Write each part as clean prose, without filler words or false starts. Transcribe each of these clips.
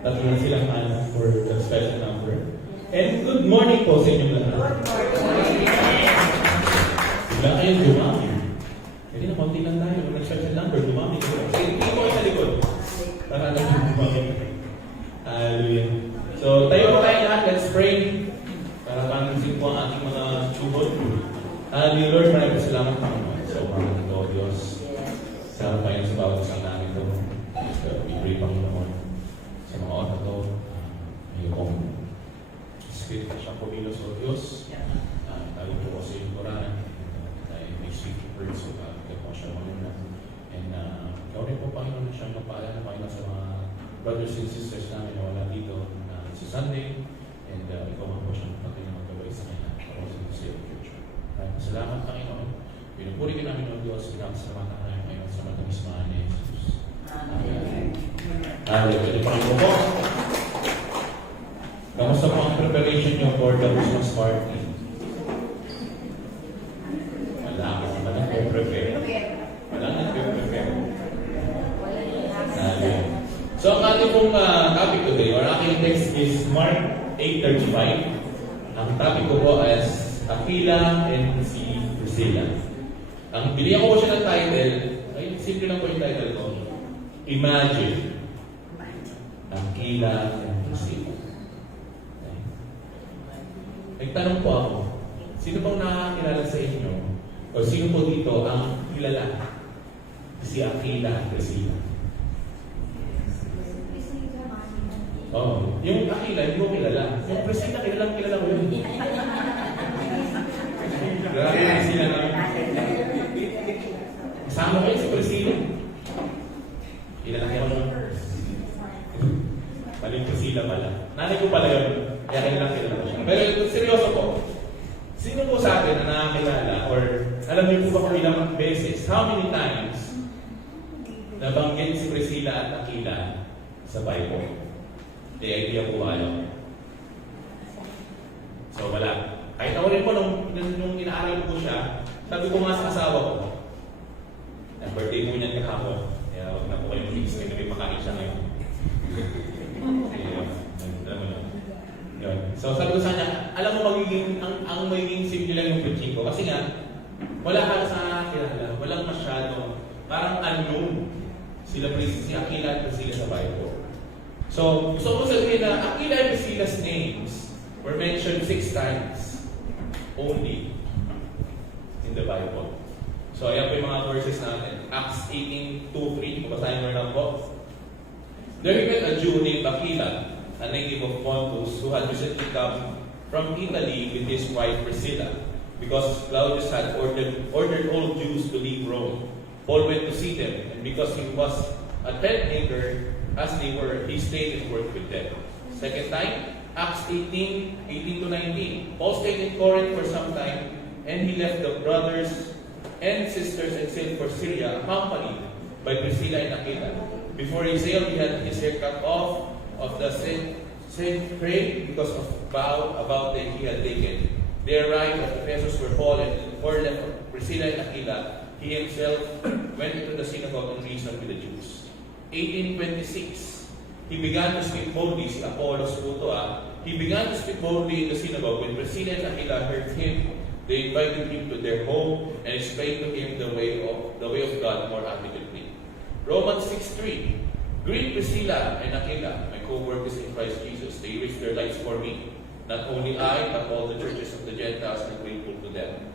Tatlo na silang anak for the special number. And good morning po sa inyong lahat. Good morning. Bigla kayong dumami. Hindi na, konti lang tayo. Kung nag-special number, dumami. Hindi ko kayo sa likod. Para alam nyo dumami. Hallelujah. So, tayo po tayo lahat. Let's pray. Para pangisin po ang ating mga tubod. Hallelujah, Lord. Maraming salamat po. So, maraming ito, Diyos. Salamat kayo sa bawat isang namin ito. We pray, Panginoon. Sa mga oras ito, mayroong Spirit na siyang pumilos o Diyos. Tayo po kasi yung Quran. Tayo may speak words o kaya po siya maganda. And ikaw rin po, Panginoon, na siyang kapaalala, Panginoon, sa mga brothers and sisters namin na wala dito sa Sunday. And ikaw man po siyang pati na magkabay sa kanya. Ako sa Ito Future. Maraming salamat, Panginoon. Pinupuri ka namin o Diyos. Pinakasalamatan namin, Panginoon, sa matamis mahal ni Jesus. Amen. Hallelujah. Panginoon po. Kamusta po ang preparation niyo for the Christmas party? Wala nag-prepare. Wala nag-prepare. So ang ating pong topic today, or aking text is Mark 8:35. Ang topic ko po is Aquila and si Priscilla. Ang binigyan ko siya ng title, ay simple lang po yung title ko. Imagine. Aquila and Priscilla. Nagtanong po ako, sino pong nakakilala sa inyo? O sino po dito ang kilala? Si Aquila at Priscilla. Yung Aquila, hindi ko kilala. Yung Priscilla, kilala ko yun. Grabe na sila na. Kasama kayo si Priscilla. Kilala kayo nun. Maling Priscilla pala. Nanay ko pala yun. Kaya kailangan kilala ko siya. Pero seryoso po. Sino po sa atin na nakakilala or alam niyo po ba kung ilang beses, how many times nabanggit si Priscilla at Aquila sa Bible? May idea po kayo? So wala. Kahit ako rin po nung inaaral ko siya, sabi ko nga sa asawa ko, ang birthday mo niyan kahapon, kaya wag na po kayo mag-fix, kaya may makain siya ngayon. Yun. So sabi ko sa kanya, alam mo ang magiging simple lang yung preaching ko. Kasi nga, wala ka sa kilala, walang masyado, parang unknown sila si Aquila at Priscilla sa Bible. So, gusto ko sabihin na Aquila and Priscilla's names were mentioned 6 times only in the Bible. So, ayan po yung mga verses natin. Acts 18:2-3, babasahin mo na po. There met a Jew named Aquila, a native of Pontus, who had recently come from Italy with his wife Priscilla, because Claudius had ordered all Jews to leave Rome. Paul went to see them, and because he was a tent maker, as they were, he stayed and worked with them. Second time, Acts 18:18-19. Paul stayed in Corinth for some time, and he left the brothers and sisters and sailed for Syria, accompanied by Priscilla and Aquila. Before he sailed, he had his hair cut off of the Saint Craig because of vow that he had taken. They arrived at Ephesus where Paul and left Priscilla and Aquila. He himself went into the synagogue and reasoned with the Jews. 18:26. He began to speak boldly, si Apollos po to He began to speak boldly in the synagogue. When Priscilla and Aquila heard him, they invited him to their home and explained to him the way of God more adequately. Romans 6:3. Greet Priscilla and Aquila, my co-workers in Christ Jesus. They risked their lives for me. Not only I, but all the churches of the Gentiles are grateful to them.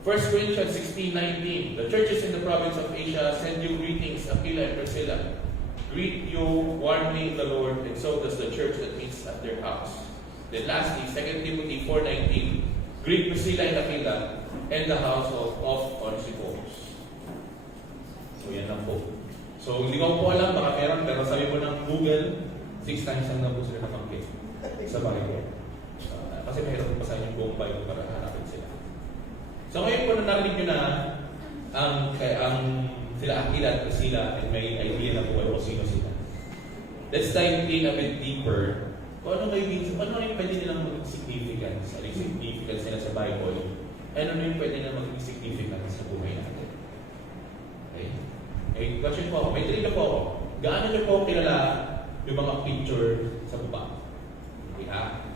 1 Corinthians 16:19. The churches in the province of Asia send you greetings, Aquila and Priscilla. Greet you warmly in the Lord, and so does the church that meets at their house. Then lastly, 2 Timothy 4:19. Greet Priscilla and Aquila and the household of Onesiphorus. So yan lang po. So hindi ko po alam, baka meron, pero sabi po ng Google, 6 times lang na po sila nabanggit sa Bible. Kasi mayroon pa sa inyo buong Bible para hanapin sila. So ngayon po narinig nyo na ang sila Aquila at Priscilla, and may idea na po kayo kung sino sila. Let's dive in a bit deeper. Kung ano yung pwede nilang maging significance? Ano yung significance nila sa Bible? Ano yung pwede nilang maging significance sa buhay natin? Okay? Question po ako. May trivia po ako. Gaano niyo po kilala yung mga picture sa baba. Okay ha?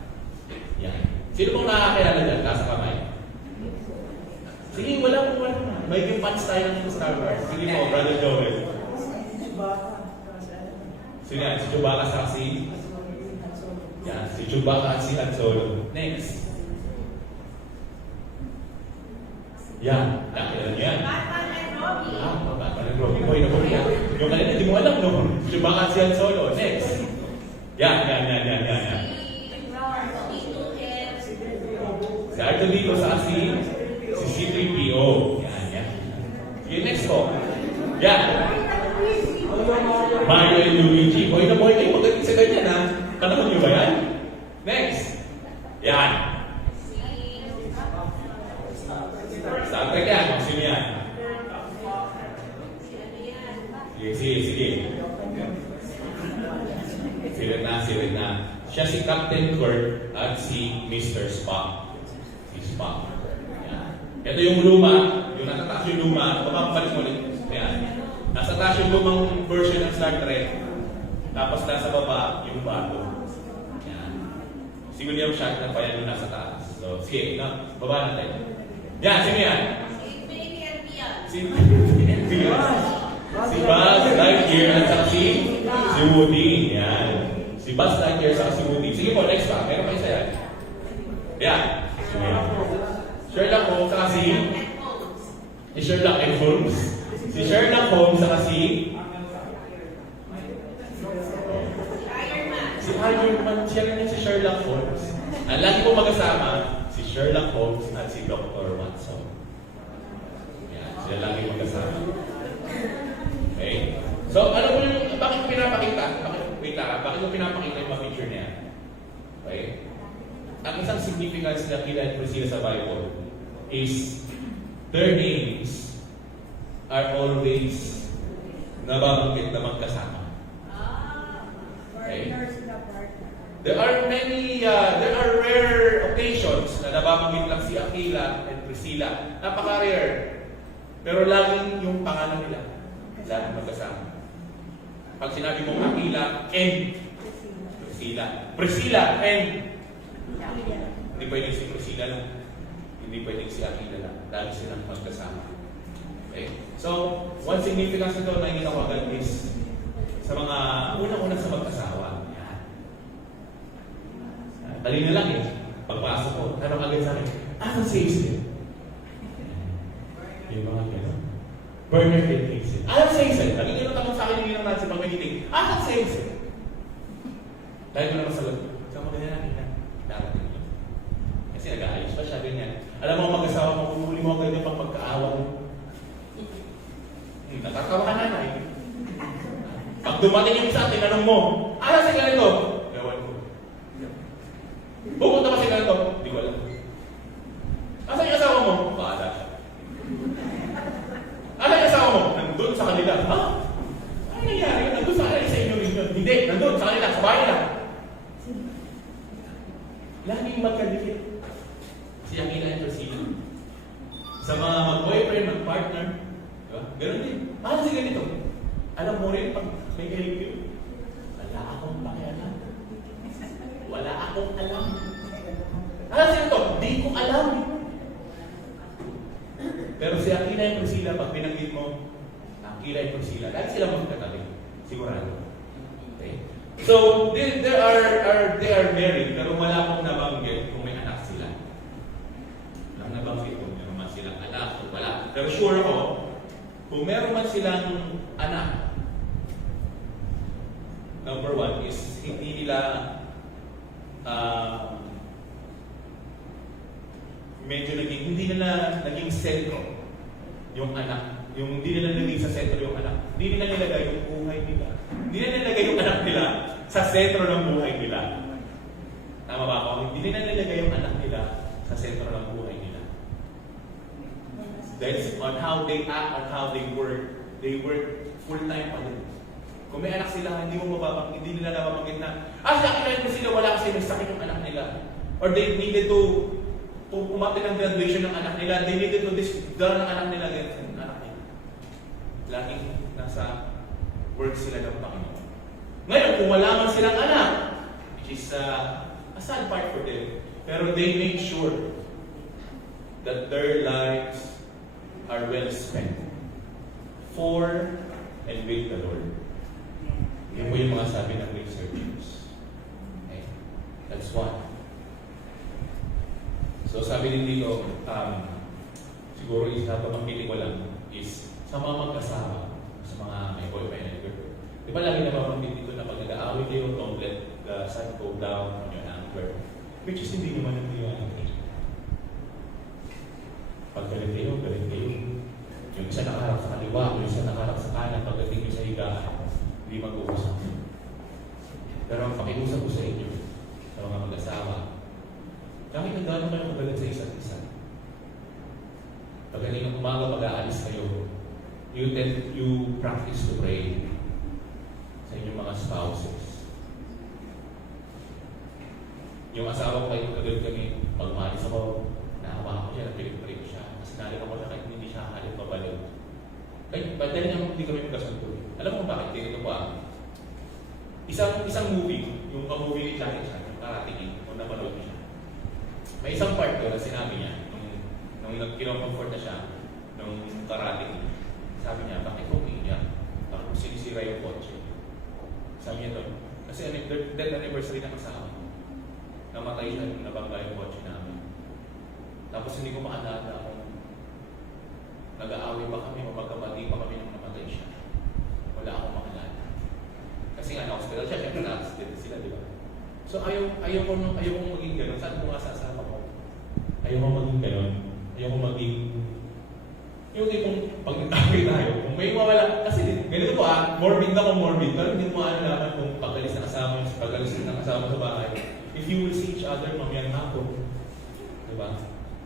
Yan. Sino pong nakakilala dyan? Taas ang kamay. Sige, wala. May yung fans tayo ng Star Wars. Sige po, Brother Joel. Sino yan? Si Chewbacca sa si... Yan, si Chewbacca at si Han Solo. Next. Yan, nakilala niyo yan. Batman and Robin. Batman and Robin. Boy, naku yan. Yung kanina, hindi mo alam, no? Si Chewbacca at si Han Solo. Next. Yan. Si R2-D2 sa si C-3PO. Yan. Sige, next po. Yan. Mario and Luigi. Boy na boy kayo, magaling sa ganyan ha. Panahon nyo ba yan? Next. Yan. Star Trek yan. Sino yan? Sige. Sila na. Siya si Captain Kirk at si Mr. Spock. Spock. Yan. Ito yung luma, yung natataas yung luma, bumabalik mo ulit. Yan. Nasa taas yung lumang version ng Star Trek, tapos nasa baba yung bago. Yan. Si William Shatner pa yan yung nasa taas. So, sige, baba natin. Yan, sino yan? Si Buzz Lightyear at saka si Woody. Yan. Si Buzz Lightyear at si Woody. Sige po, next pa. Meron pa isa yan. Yan. Sherlock Holmes saka si Sherlock and Holmes. Si Sherlock Holmes saka si Iron Man. Siya rin si Sherlock Holmes. Ang lagi po magkasama si Sherlock Holmes at si Dr. Watson. Yan, sila lagi magkasama. Okay? So, ano po yung, bakit ko pinapakita? Bakit ko pinapakita yung mga picture niya? Okay? Ang isang significance na Aquila and Priscilla sa Bible is their names are always nababanggit na magkasama. Okay? There are rare occasions na nababanggit lang si Aquila and Priscilla. Napaka-rare. Pero laging yung pangalan nila, laging magkasama. Pag sinabi mong Aquila and Priscilla and hindi pwedeng si Priscilla lang. Hindi pwedeng si Aquila lang. Lagi silang magkasama. Okay? So, one significance nito na nakikita ko agad is sa mga unang-unang sa mag-asawa. Yan. Dali na lang eh. Pagpasok ko, tanong agad sa akin, asan si Hazel? Yung mga gano'n. Bernard and Hazel. Asan si Hazel? Lagi nyo naman sa akin yung ilang natin pag may meeting. Asan si Hazel? Dahil ko naman sagot, sa mga ganyan. Dapat nyo. Kasi nag-aayos pa siya, ganyan. Alam mo, mag-asawa mo, kung huli mo ganyan pang pagkaawa mo. Natatawa ka nanay. Pag dumating yung isa, tinanong mo, ano si ganito? Ewan ko. Pupunta ka si ganito? Hindi ko alam. Asan yung asawa mo? Baala siya. Asan yung asawa mo? Nandun sa kanila. Ha? Ano nangyari? Nandun sa kanila sa inyo rin yun. Hindi, nandun sa kanila, sa bahay na. Laging magkadikit. Si Aquila and Priscilla. Sa mga mag-boyfriend, mag-partner, diba? Ganun din. Ano si ganito? Alam mo rin pag may LQ, wala akong pakialam. Wala akong alam. Ano siya ito? Di ko alam. Pero si Aquila and Priscilla, pag pinanggit mo, Aquila and Priscilla, dahil sila magkatabi. Sigurado. Okay? So, they are married, pero wala akong nabanggit kung may anak sila. Walang nabanggit kung meron man silang anak o wala. Pero sure ako, kung meron man silang anak, number one is hindi nila hindi nila naging sentro yung anak. Hindi nila naging sa sentro yung anak. Hindi nila nilagay yung buhay nila. Hindi nila nilagay yung anak nila sa sentro ng buhay nila. Tama ba ako? Hindi nila nilagay yung anak nila sa sentro ng buhay nila. That's on how they act, on how they work. They work full-time pa rin. Kung may anak sila, hindi nila nababanggit na, siya kailangan sila, wala kasi may sakit yung anak nila. Or they needed to umapit ang graduation ng anak nila. They needed to discard ng anak nila. Anak nila. Laging nasa work sila ng Panginoon. Ngayon, kung wala man silang anak, which is a sad part for them, pero they make sure that their lives are well spent for and with the Lord. Yan po yung mga sabi ng researchers. Okay? That's one. So sabi din dito, siguro isa pa pagpili ko lang is sa mga mag-asawa, sa mga may boyfriend and girlfriend. Di ba lagi napapanggit dito na pag nag-aaway kayo, don't let the sun go down on your anger. Which is hindi naman ang liwanag. Pag galit kayo, galit kayo. Yung isa nakaharap sa kaliwa, yung isa nakaharap sa kanan, pagdating nyo sa higaan, hindi mag-uusap. Pero ang pakiusap ko sa inyo, sa mga mag-asawa, kahit ang gano'n kayo magalit sa isa't isa. Pag galing umaga, pag-aalis kayo, you practice to pray sa inyong mga spouses. Yung asawa ko kayo, kagalit kami, pag maalis ako, naawa ko siya, nagpilit-pilit ko siya. Kasi nalip ako na kahit hindi siya halit pabalik. But then hindi kami magkasunod. Alam mo bakit? Dito po Isang movie, yung movie ni Jackie Chan, yung Karate Kid, kung napanood niya siya. May isang part ko na sinabi niya, nung kinocomfort na siya, nung Karate Kid. Sabi niya, bakit ko umiiyak? Bakit ko sinisira yung kotse? Sabi niya doon, kasi death anniversary ng kasama. Namatay siya nung nabangga yung kotse namin. Tapos hindi ko maalala kung nag-aaway pa kami o magkabati pa kami nung namatay siya. Wala akong maalala. Kasi nga na-hospital siya, syempre na-accident sila, di ba? So ayaw ko maging ganun. Saan ko nga sa asawa ko? Ayaw ko maging ganun. Ayaw ko maging yung tipong pag nagtawin tayo, kung may mawala, kasi ganito po morbid na kung morbid, pero hindi mo naman kung pagalis ng kasama, pagalis ng kasama sa bahay. If you will see each other mamayang hapon, di ba?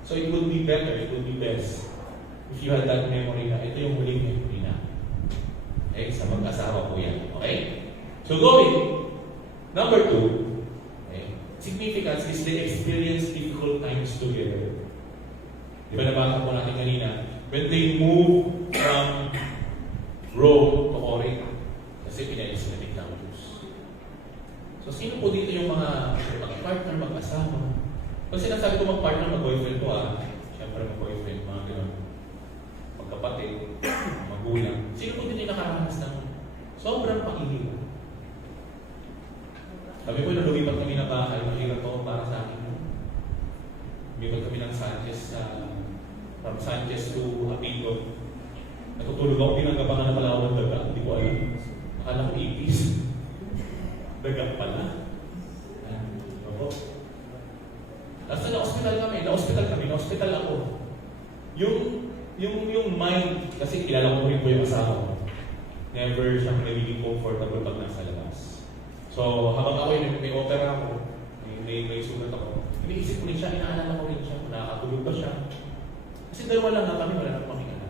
So it would be better, it would be best if you had that memory na ito yung huling memory na. Okay? Sa mag-asawa po yan. Okay? So going, number 2, okay? Significance is they experience difficult times together. Di ba nabasa po natin kanina? When they move from Rome to Corinth, kasi pinalis sila ni Claudius. So sino po dito yung mga partner, mag-asawa? Pag sinasabi ko mag-partner, mag-boyfriend ko siyempre mag-boyfriend, mga gano'n. Magkapatid, magulang. Sino po dito yung nakaranas ng sobrang pakihirap? Sabi ko, lumipat kami na bahay, mahirap ako para sa akin. Lumipat kami ng Sanchez from Sanchez to Apico. Natutulog ako, pinagapangan na pala ako ng daga. Hindi ko alam. Akala ko ipis. Daga pala. Ako. Tapos na-hospital na-hospital ako. Yung mind, kasi kilala ko rin po yung asawa ko. Never siyang nagiging comfortable pag nasa labas. So, habang ako may opera ako, may sulat ako, iniisip ko rin siya, inaalala ko rin siya, nakakatulog ba siya. Kasi dalawa lang nga kami, wala nang pakinga.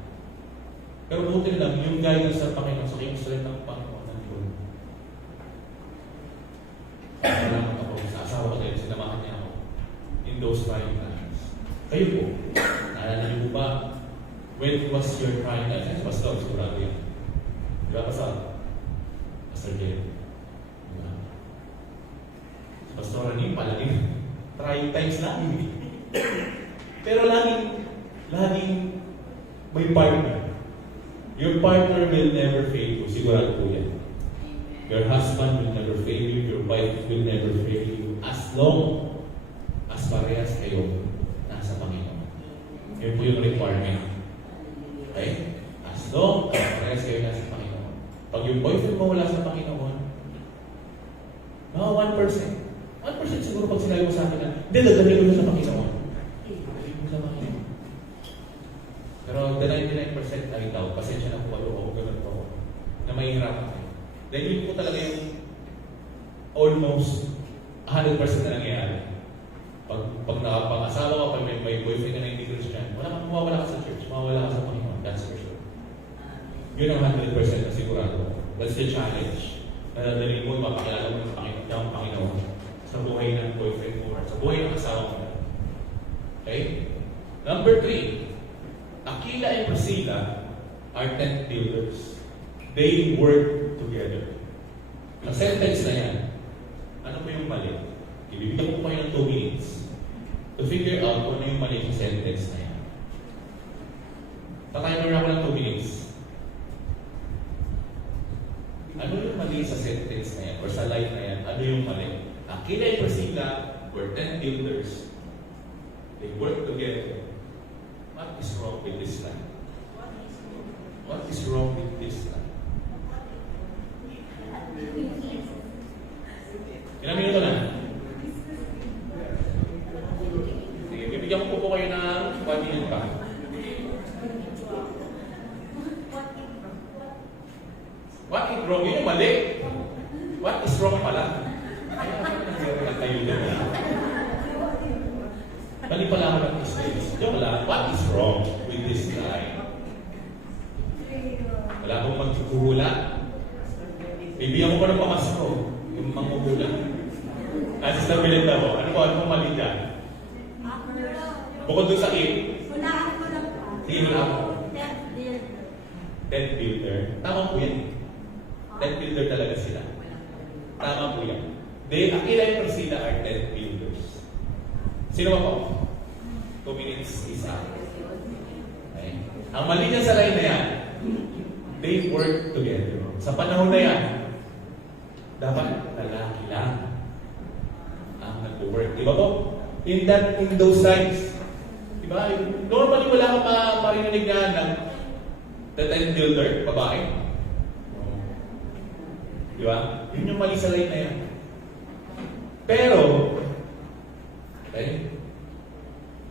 Pero buti lang, yung guidance ng Panginoon sa kayong strength ng Panginoon nandun. Salamat ako sa asawa ko dahil sinamahan niya ako in those trying times. Kayo po, naalala niyo po ba, when was your trying times? Kasi pastor, sigurado yan. Di ba pastor? Pastor Jerry. Diba? Si Pastor Aning, palaging trying times lagi. Pero laging may partner. Your partner will never fail you. Sigurado po yan. Your husband will never fail you. Your wife will never fail you. As long as parehas kayo nasa Panginoon. Yun po yung requirement. Okay? As long as parehas kayo nasa Panginoon. Pag yung boyfriend mo wala sa Panginoon, mga 1%. 1% siguro pag sinabi mo sa akin na, hindi, dadali ko sa Panginoon. Dadali ko sa Panginoon. Pero the 99% ay daw, pasensya na po ako, gano'n po ako, na mahihirapan kayo. Dahil yun po talaga yung almost 100% na nangyayari. Pag nakapang-asawa ka, pag may boyfriend na hindi Christian, mawawala ka sa church, mawawala ka sa Panginoon, that's for sure. Yun ang 100% na sigurado. That's the challenge. Nadadali mo, mapakilala mo ng Panginoon sa buhay ng boyfriend mo or sa buhay ng asawa mo. Okay? Number 3, Aquila and Priscilla are tent builders. They work together. Sa sentence na yan, ano po yung mali? Ibibigyan ko kayo ng 2 minutes to figure out kung ano yung mali sa sentence na yan. Tatayo na ako ng 2 minutes. Ano yung mali sa sentence na yan or sa line na yan? Ano yung mali? Aquila and Priscilla were 10 builders. They worked together. What is wrong with this line? What is wrong with this line? Ilang minuto na? Sige, bibigyan ko po kayo ng 1 minute pa. What is wrong? Yun yung mali. What is wrong pala? Tayo din. Mali pala ako ng mistakes. Yung wala, what is wrong with this line? Wala akong magkukuhula. Bibigyan ko pa ng pamasko. Yung manghuhula. Sister Belinda mo, ano pong mali dyan? Bukod doon sa Hulaan ko lang pa. Sige, wala ako. 10 builder. 10 builder. Tama po yan. 10 builder talaga sila. Tama po yan. Aquila and Priscilla are 10 builders. Sino ba po? 2 minutes is up. Okay. Ang mali niya sa line na yan, they work together. Sa panahon na yan, dapat lalaki lang ang nag-work. Diba po? In those times, diba? Normally wala kang marinig na the 10 builder, babae. Diba? Yun yung mali sa line na yan. Pero, okay,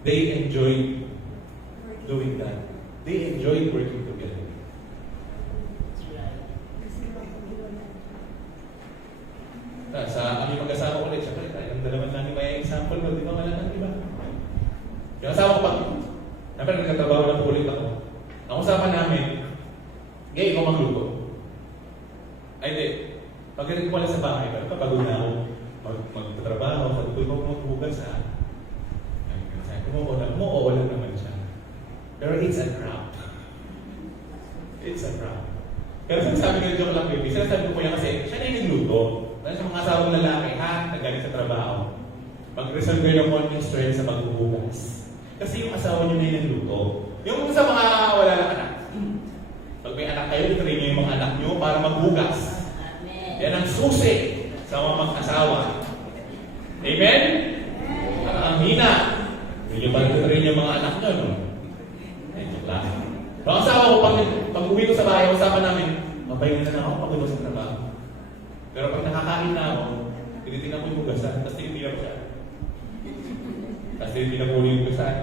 they enjoy doing that. They enjoy working together. Sa kami mag-asawa ulit, syempre, tayong dalaman namin may example ko, di ba wala nang iba? Yung asawa ko pag, syempre nagkatrabaho lang po ulit ako. Ang usapan namin, gay, ikaw magluto. Ay, hindi. Pagdating ko pala sa bahay, pagod na ako magtatrabaho, sabi ko, ikaw maghugas ha. Sabi ko, umuo lang naman siya. Pero it's a trap. It's a trap. Pero sinasabi ko, joke lang, baby. Sinasabi ko po yan kasi, siya na yung nagluto. Dahil sa mga asawang lalaki, nagaling sa trabaho, mag-reserve kayo ng konting strength sa paghuhugas. Kasi yung asawa niyo na yung nagluto. Yung sa mga wala ng anak. Pag may anak kayo, train niyo yung mga anak niyo para maghugas. Yan ang susi sa mga mag-asawa. Amen? Ang hina. Hindi niyo pa train yung mga anak niyo, no? Joke lang. Ang asawa ko, pag uwi ko sa bahay, usapan namin, mapahinga na ako pag sa trabaho. Pero pag nakakain na ako, tinitingnan ko yung hugasan, tapos tinitingnan ko siya. Tapos tinitingnan ko yung hugasan.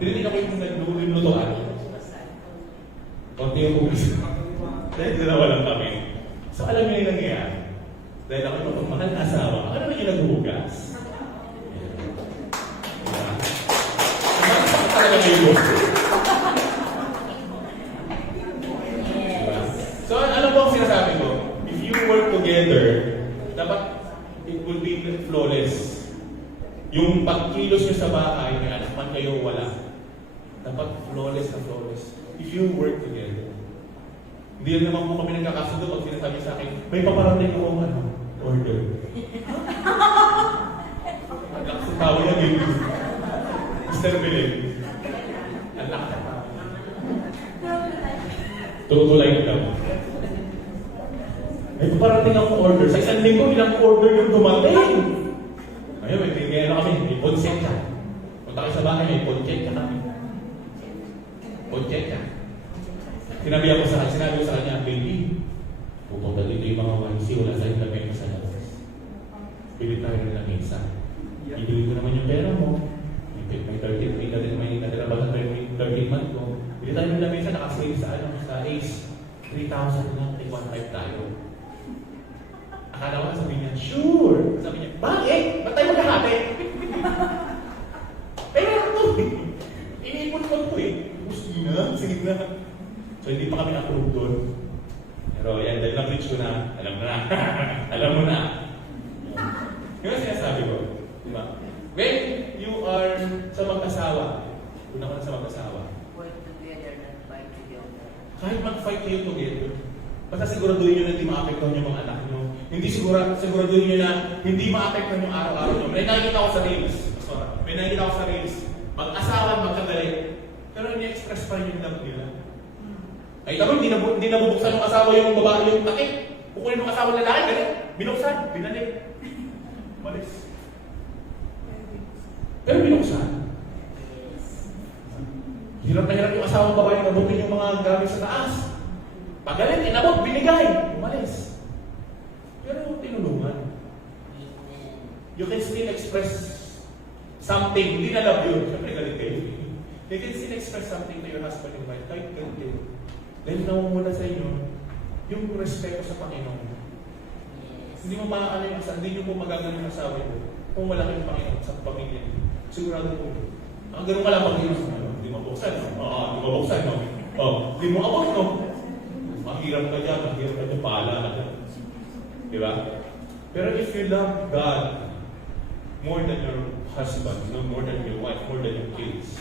Tinitingnan ko yung lutuan. Kunti yung hugasan. Dahil dalawa lang kami. So alam niyo yung nangyayari. Dahil ako yung mahal na asawa, ano na yung naghuhugas? Ano talaga may gusto? So ano po ang sinasabi ko? If you work together, dapat it will be flawless. Yung pagkilos nyo sa bahay, may anak man kayo wala. Dapat flawless na flawless. If you work together. Hindi naman po kami nagkakasundo pag sinasabi sa akin, may paparating akong order. Nagkakasutawa niya dito. Mr. Belen. Anak ka pa. Tutulay ka. May paparating akong order. Sa isang linggo, ilang order yung dumating. Ayun, may kami, may ponset ka. Punta kayo sa bahay, may ponset ka kami. Ponset ka. Sinabi ko sa kanya, baby, pupunta dito yung mga YC, wala sa yung lamesa sa labas. Pilit na rin ng lamesa. Ibili ko naman yung pera mo. May 13 may natirabasan tayo may 13 month ko. Bili tayo ng lamesa, nakasave sa Ace. 3,000 lang, take 1.5 tayo. Akala ko sabi niya, sure! Sabi niya, bakit? Ba't tayo magkakate? Pero ito iniipon ko ito sige na. So hindi pa kami approve doon. Pero yan, dahil na-reach ko na, alam mo na. Alam mo na. Yung sinasabi ko, di ba? When you are sa mag-asawa, una ko na sa mag-asawa, work together, not fight together. kahit mag-fight kayo together, basta siguraduhin nyo na hindi maapektuhan yung mga anak nyo, Hindi siguraduhin nyo na hindi maapektuhan yung araw-araw nyo. May nakikita ko sa reels. May nakikita ko sa reels. Mag-asawa, magkagalit. Pero ini-express pa rin yung love nila. Ay, tama, hindi nabubuksan yung asawa yung babae yung takip. Kukunin yung asawa lalaki, ganit. Binuksan, binalik. Malis. Pero binuksan. Hirap na hirap yung asawang babae nabutin yung mga gamit sa taas. Pagalit, inabot, binigay. Umalis. Pero tinulungan. You can still express something. Hindi na love yun. Siyempre galit kayo. You can still express something to your husband and wife. Kahit galit kayo. Dahil namumula sa inyo, yung respeto sa Panginoon. Hindi mo maaano yung asawa, hindi nyo po magagano yung asawa nyo kung wala kayong Panginoon sa pamilya. Sigurado po. Ang ganun ka lang pag-iwas mo. Hindi mabuksan, no? Hindi mabuksan, no? Hindi mo abot, no? Mahirap ka dyan, paalala ka. Di ba? Pero if you love God more than your husband, no? More than your wife, more than your kids,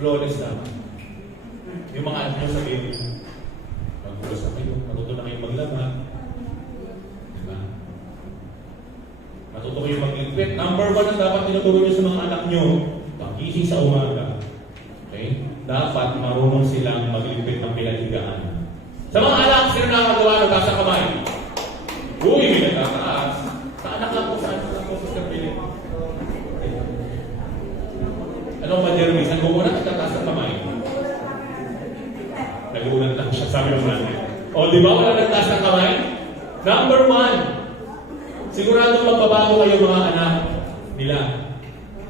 flawless lang. Yung mga anak nyo sabihin, magpulas na kayo, matuto na kayo maglaban. Diba? Matuto kayo magligpit. Number 1 na dapat tinuturo nyo sa mga anak nyo, pagising sa umaga. Okay? Dapat marunong silang magligpit ng pinaghigaan. Sa mga anak, sino nakagawa ng nasa kamay? Uy, may nagtataas. Sa anak lang po, saan lang po sa pilit? Ano ba, Jeremy? Saan ko muna nagtataas ng kamay? Nag-uulat lang siya, sabi ng nanay. O, di ba wala nagtaas ng kamay? Number 1, sigurado magbabago kayo mga anak nila.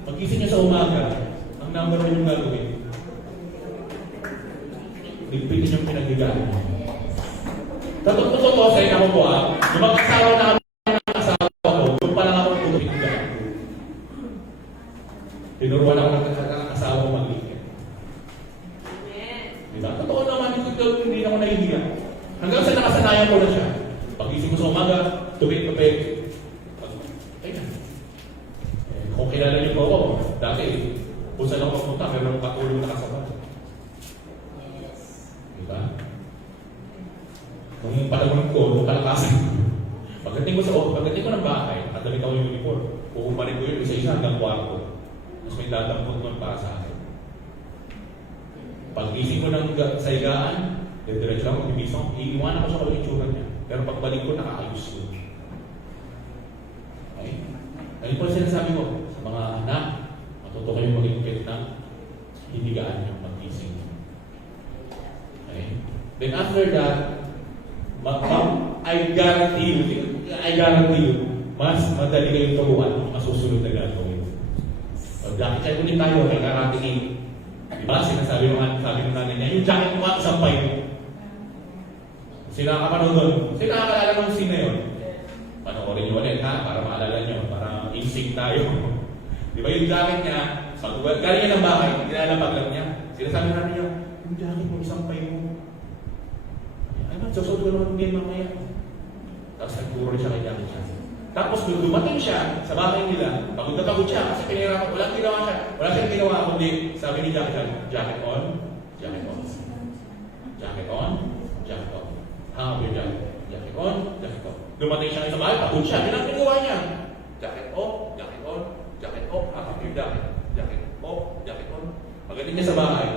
Pag-ising niyo sa umaga, ang number 1 yung gagawin. Ligpitin yung pinaghigaan. Totoo sa inyo ako po yung mag-asawa na kami ng asawa ko, doon pa lang ako tutupigyan. Tinuruan ako ng asawa ko mag-ligpit. Diba? Totoo naman, hindi ako nahihiya. Hanggang sa nakasanayan ko na siya. Pag-isip ko sa umaga, tubig-tubig. Ayun. Kung kilala niyo po ako, dati, kung saan ako papunta, meron katulong na kasama. Diba? Nung panahon ko, nung kalakasan, pagdating ko ng bahay, at damit ako yung uniform, kukumpanin ko yun isa-isa hanggang kwarto. Tapos may dadampot nun para sa akin. Pag-isip ko ng saigaan, diretso lang ako, ibisang, iiwanan ko sa walang itsura niya. Pero pagbalik ko, nakaayos ko. Okay? Ayun po sinasabi ko sa mga anak, matuto kayong mag-ingkit ng hinigaan niyo pag-isip. Okay? Then after that, I guarantee you, mas madali kayong turuan ang masusunod na gagawin. Dahil kaya ulit tayo, may karating. Diba? Sinasabi ng nanay niya, yung jacket mo at sampay mo. Sino nakapanood doon? Sino nakakalala ng scene na yun? Panoorin nyo ulit ha, para maalala nyo, para in-sync tayo. Diba yung jacket niya, galing niya ng bahay, nilalapag lang niya. Sinasabi ng nanay niya, yung jacket mo, sampay mo. Ano, susod ko naman din mamaya. Tapos nagturo rin siya kay jacket siya. Tapos nung dumating siya sa bahay nila, pagod na pagod siya kasi pinahirapan, walang ginawa siya. Wala siyang ginawa kundi sabi ni Jackie, jacket on, jacket on. Jacket on, jacket on. Hang up your jacket. Jacket on, jacket on. Dumating siya sa bahay, pagod siya. Yun ang ginawa niya. Jacket off, jacket on, jacket off, hang up your jacket. Jacket off, jacket on. Pagdating niya sa bahay,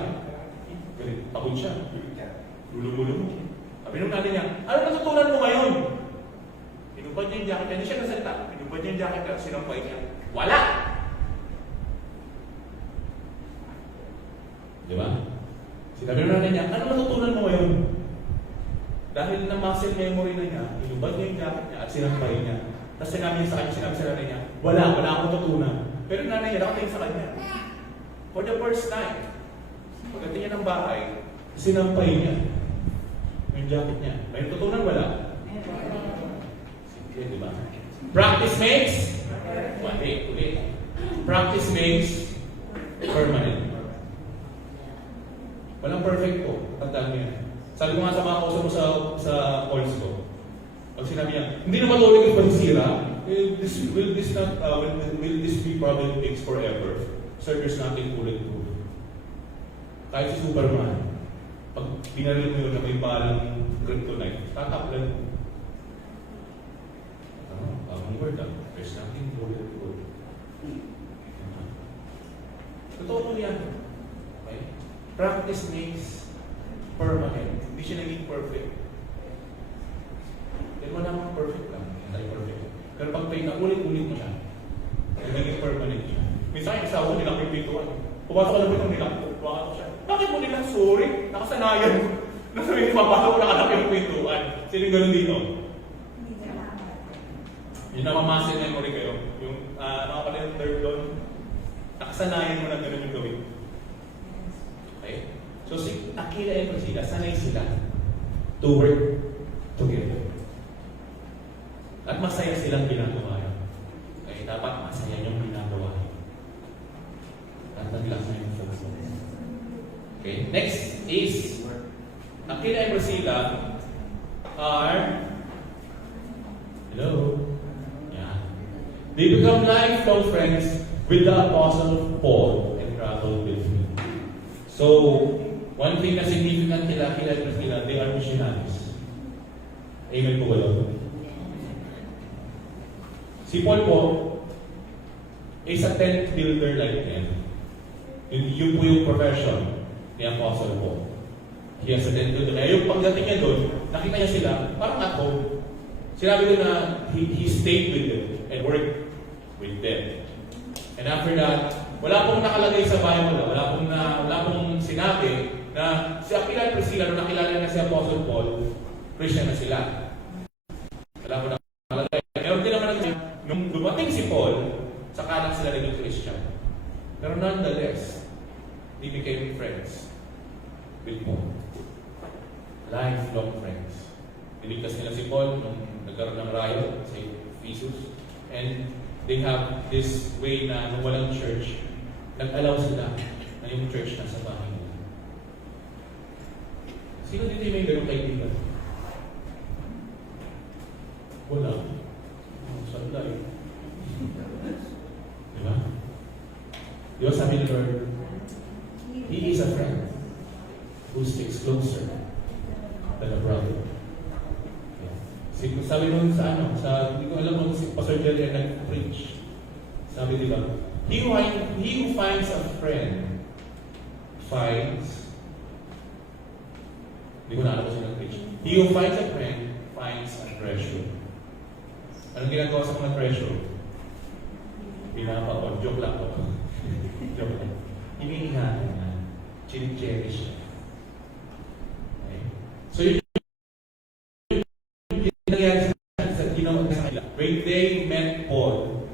pagod siya. Lulong-lulong. Sabi nung natin niya, ano natutunan mo ngayon? Pinubad niya yung jacket niya. Hindi siya nasalita. Pinubad niya yung jacket niya. Sinampay niya. Wala! Di ba? Sinabi nung natin niya, ano natutunan mo ngayon? Dahil na muscle memory na niya, pinubad niya yung jacket niya at sinampay niya. Tapos sinabi niya sa kanya, sinabi sa nanay niya, wala akong natutunan. Pero nanay niya, nakatingin sa kanya. For the first time, pagdating niya ng bahay, sinampay niya yung jacket niya. May natutunan wala? Sige, di ba? Practice makes ulit. Practice makes permanent. Walang perfect po. Tandaan niyo yan. Sabi ko nga sa mga kausap ko sa calls ko, pag sinabi niya, hindi na matuloy yung pagsira, will this be problem fixed forever? Sir, there's nothing ulit-ulit. Kahit si Superman, pag binaril mo yun na may balang kryptonite, tataklan mo. bagong word, there's nothing good. Totoo po yan. Okay? Practice makes permanent. Hindi siya naging perfect. Then wala namang perfect lang. Hindi perfect. Pero pag ulit-ulit mo siya, naging permanent siya. Minsan yung asawa, nilak yung pintuan. Pumasok ka lang mo nilak. Tuwakan ko siya. Bakit mo nilak? Sorry. Nakasanayan mo. Nasa may papasok ko nakalak yung pintuan. Sino yung ganun dito? Hindi ka naman. Yung namamasing memory kayo. Yung mga pala yung third doon. Nakasanayan mo na ganun yung gawin. Okay? So si Aquila and Priscilla, sanay sila to work together. At masaya silang ginagawa yun. Okay? Dapat masaya yung ginagawa yun. At naglang na yung focus. Okay? Next is Aquila and Priscilla are hello? Yeah. They become lifelong friends with the Apostle Paul and traveled with him. So, one thing na significant kila Aquila and Priscilla, they are missionaries. Amen po ba yun? Si Paul po is a tent builder like them. Yun po yung profession ni Apostle Paul. He has a tent builder. Kaya yung pagdating niya doon, nakita niya sila, parang at home. Sinabi ko na he stayed with them and worked with them. And after that, wala pong nakalagay sa Bible, wala pong sinabi na si Aquila at Priscilla, nung nakilala na si Apostle Paul, Christian na sila. Wala pong nakalagay. Meron din naman nung dumating si Paul, saka lang sila naging Christian. Pero nonetheless, they became friends with Paul. Lifelong friends. Niligtas nila si Paul nung nagkaroon ng riot sa Ephesus. And they have this way na nung walang church, nag-allow sila na yung church na sa bahay nila. Sino dito yung may ganong kaibigan? Wala. Saan tayo? Diba? Diba sabi ni Lord, He is a friend who sticks closer than a brother. Sabi nun sa hindi ko alam kung si Pastor Jerry nag-preach. Sabi diba, he who finds a friend finds, hindi ko na alam kung sino nag-preach. He who finds a friend finds a treasure. Anong ginagawa sa mga treasure? Pinapakon. Joke lang ako. Joke lang. Iniingatan na. Cherish siya. Okay? So yun nangyari sa ginawa sa kanila. When they met Paul,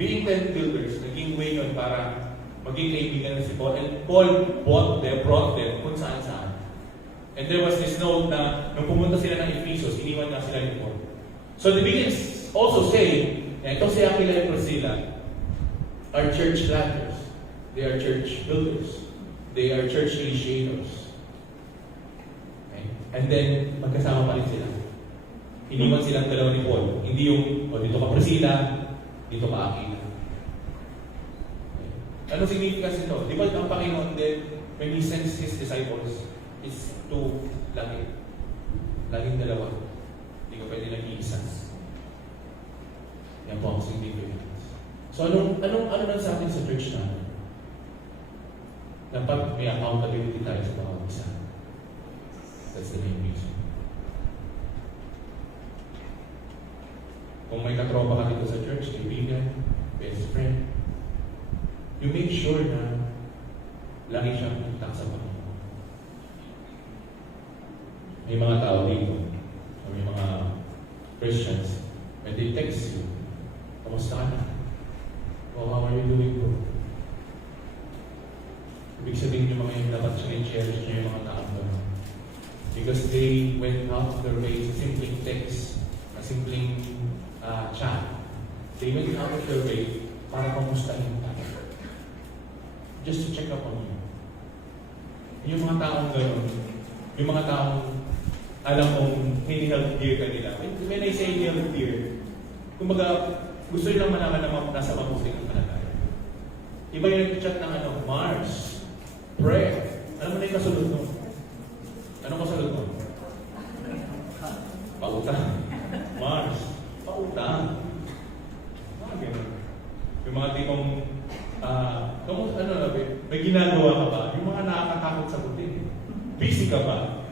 being tent builders, naging way yun para maging kaibigan na si Paul. And Paul brought them kung saan-saan. And there was this note na nung pumunta sila ng Ephesus, iniwan na sila ni Paul. So the Beginnings also say, ito si Aquila and Priscilla are church planters. They are church builders. They are church initiators. Okay? And then, magkasama pa rin sila. Iniwan silang dalawa ni Paul. Hindi yung, dito ka Priscilla, dito ka Aquila. Okay. Anong significance nito? Di ba ang Panginoon din, when He sends His disciples, is to lagi. Laging dalawa. Hindi ka pwede nag-iisa. Yan po ang significance. So ano lang sa atin sa church natin? Dapat may accountability tayo sa bawat isa. That's the main reason. Kung may katropa ka dito sa church, kaibigan, best friend, you make sure na lagi siyang kontak sa Panginoon. May mga tao dito, may mga Christians, when they text you, kamusta ka na? Oh, how are you doing, bro? Ibig sabihin yung mga yung dapat cherish niyo yung mga tao doon. Because they went out of their way to simply text, simpleng chat. They went out of their way para kamustahin tayo. Just to check up on you. Yung mga taong gano'n, yung mga taong alam kong hini-health gear ka nila. When I say health gear, kumbaga, gusto nyo lang malaman na nasa mabuti ng kalagayan. Iba yung nag-chat ng Mars, prayer. Alam mo na yung kasunod nun? Anong kasunod nun? Pautang. Mars, pautang. Yung mga tipong, may ginagawa ka ba? Yung mga nakakatakot sagutin. Busy ka ba?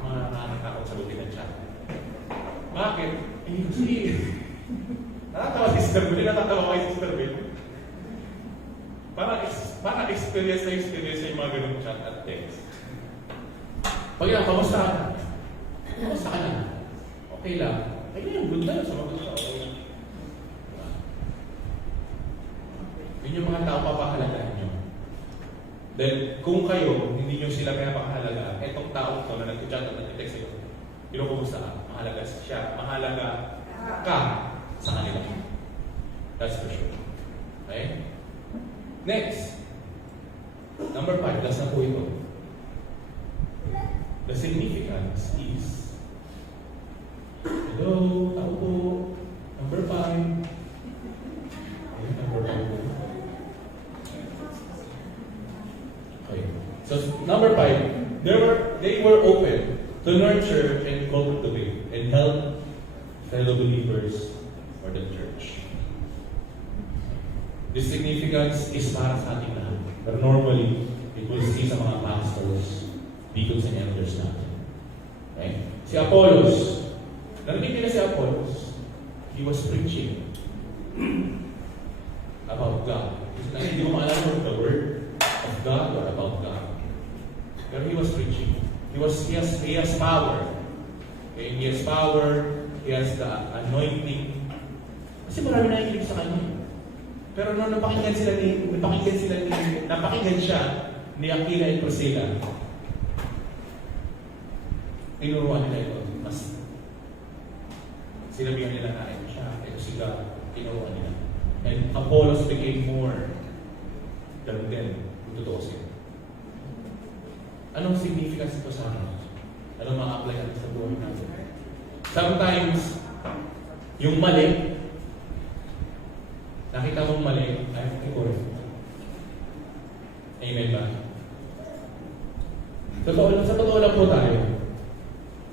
Mga nakakatakot sagutin ng chat. Bakit? Eh, kasi, natatawa si Sister Bill, natatawa kay Sister Bill. Para experience na yung mga ganung chat at text. Pag yan, kamusta ka na? Kamusta ka na? Okay lang. Ay, yun, good lang. Sumagot ka. Okay lang. Yun yung mga tao papahalagaan nyo. Then, kung kayo, hindi nyo sila pinapakahalagaan, etong tao ito na nag-chat at nag-text ito, pero kumusta ka? Mahalaga siya. Mahalaga ka sa kanila. That's for sure. Okay? Next. Number 5. Last na po ito. The significance is, hello, ako po, number 5. Okay, number 5 po. Okay. So, number 5, they were open to nurture and cultivate and help fellow believers or the church. This significance is para sa ating lahat. Pero normally, it will see sa mga pastors, deacons and elders natin. Okay? Si Apollos, narinig nila si Apollos, he was preaching about God. Hindi ko maalala the word of God or about God. Pero he was preaching. He has power. Okay? He has power, he has the anointing. Kasi marami nakikinig sa kanya. Pero nung napakinggan siya ni Aquila at Priscilla, tinuruan nila ito. Mas sinabihan nila na ito siya, ito sila, tinuruan nila. And Apollos became more than them, kung totoo siya. Anong significance ito sa akin? Anong ma-apply natin sa buhay natin? Sometimes, yung mali, nakita mong mali, ay correct. Amen ba? Sa totoo lang po tayo.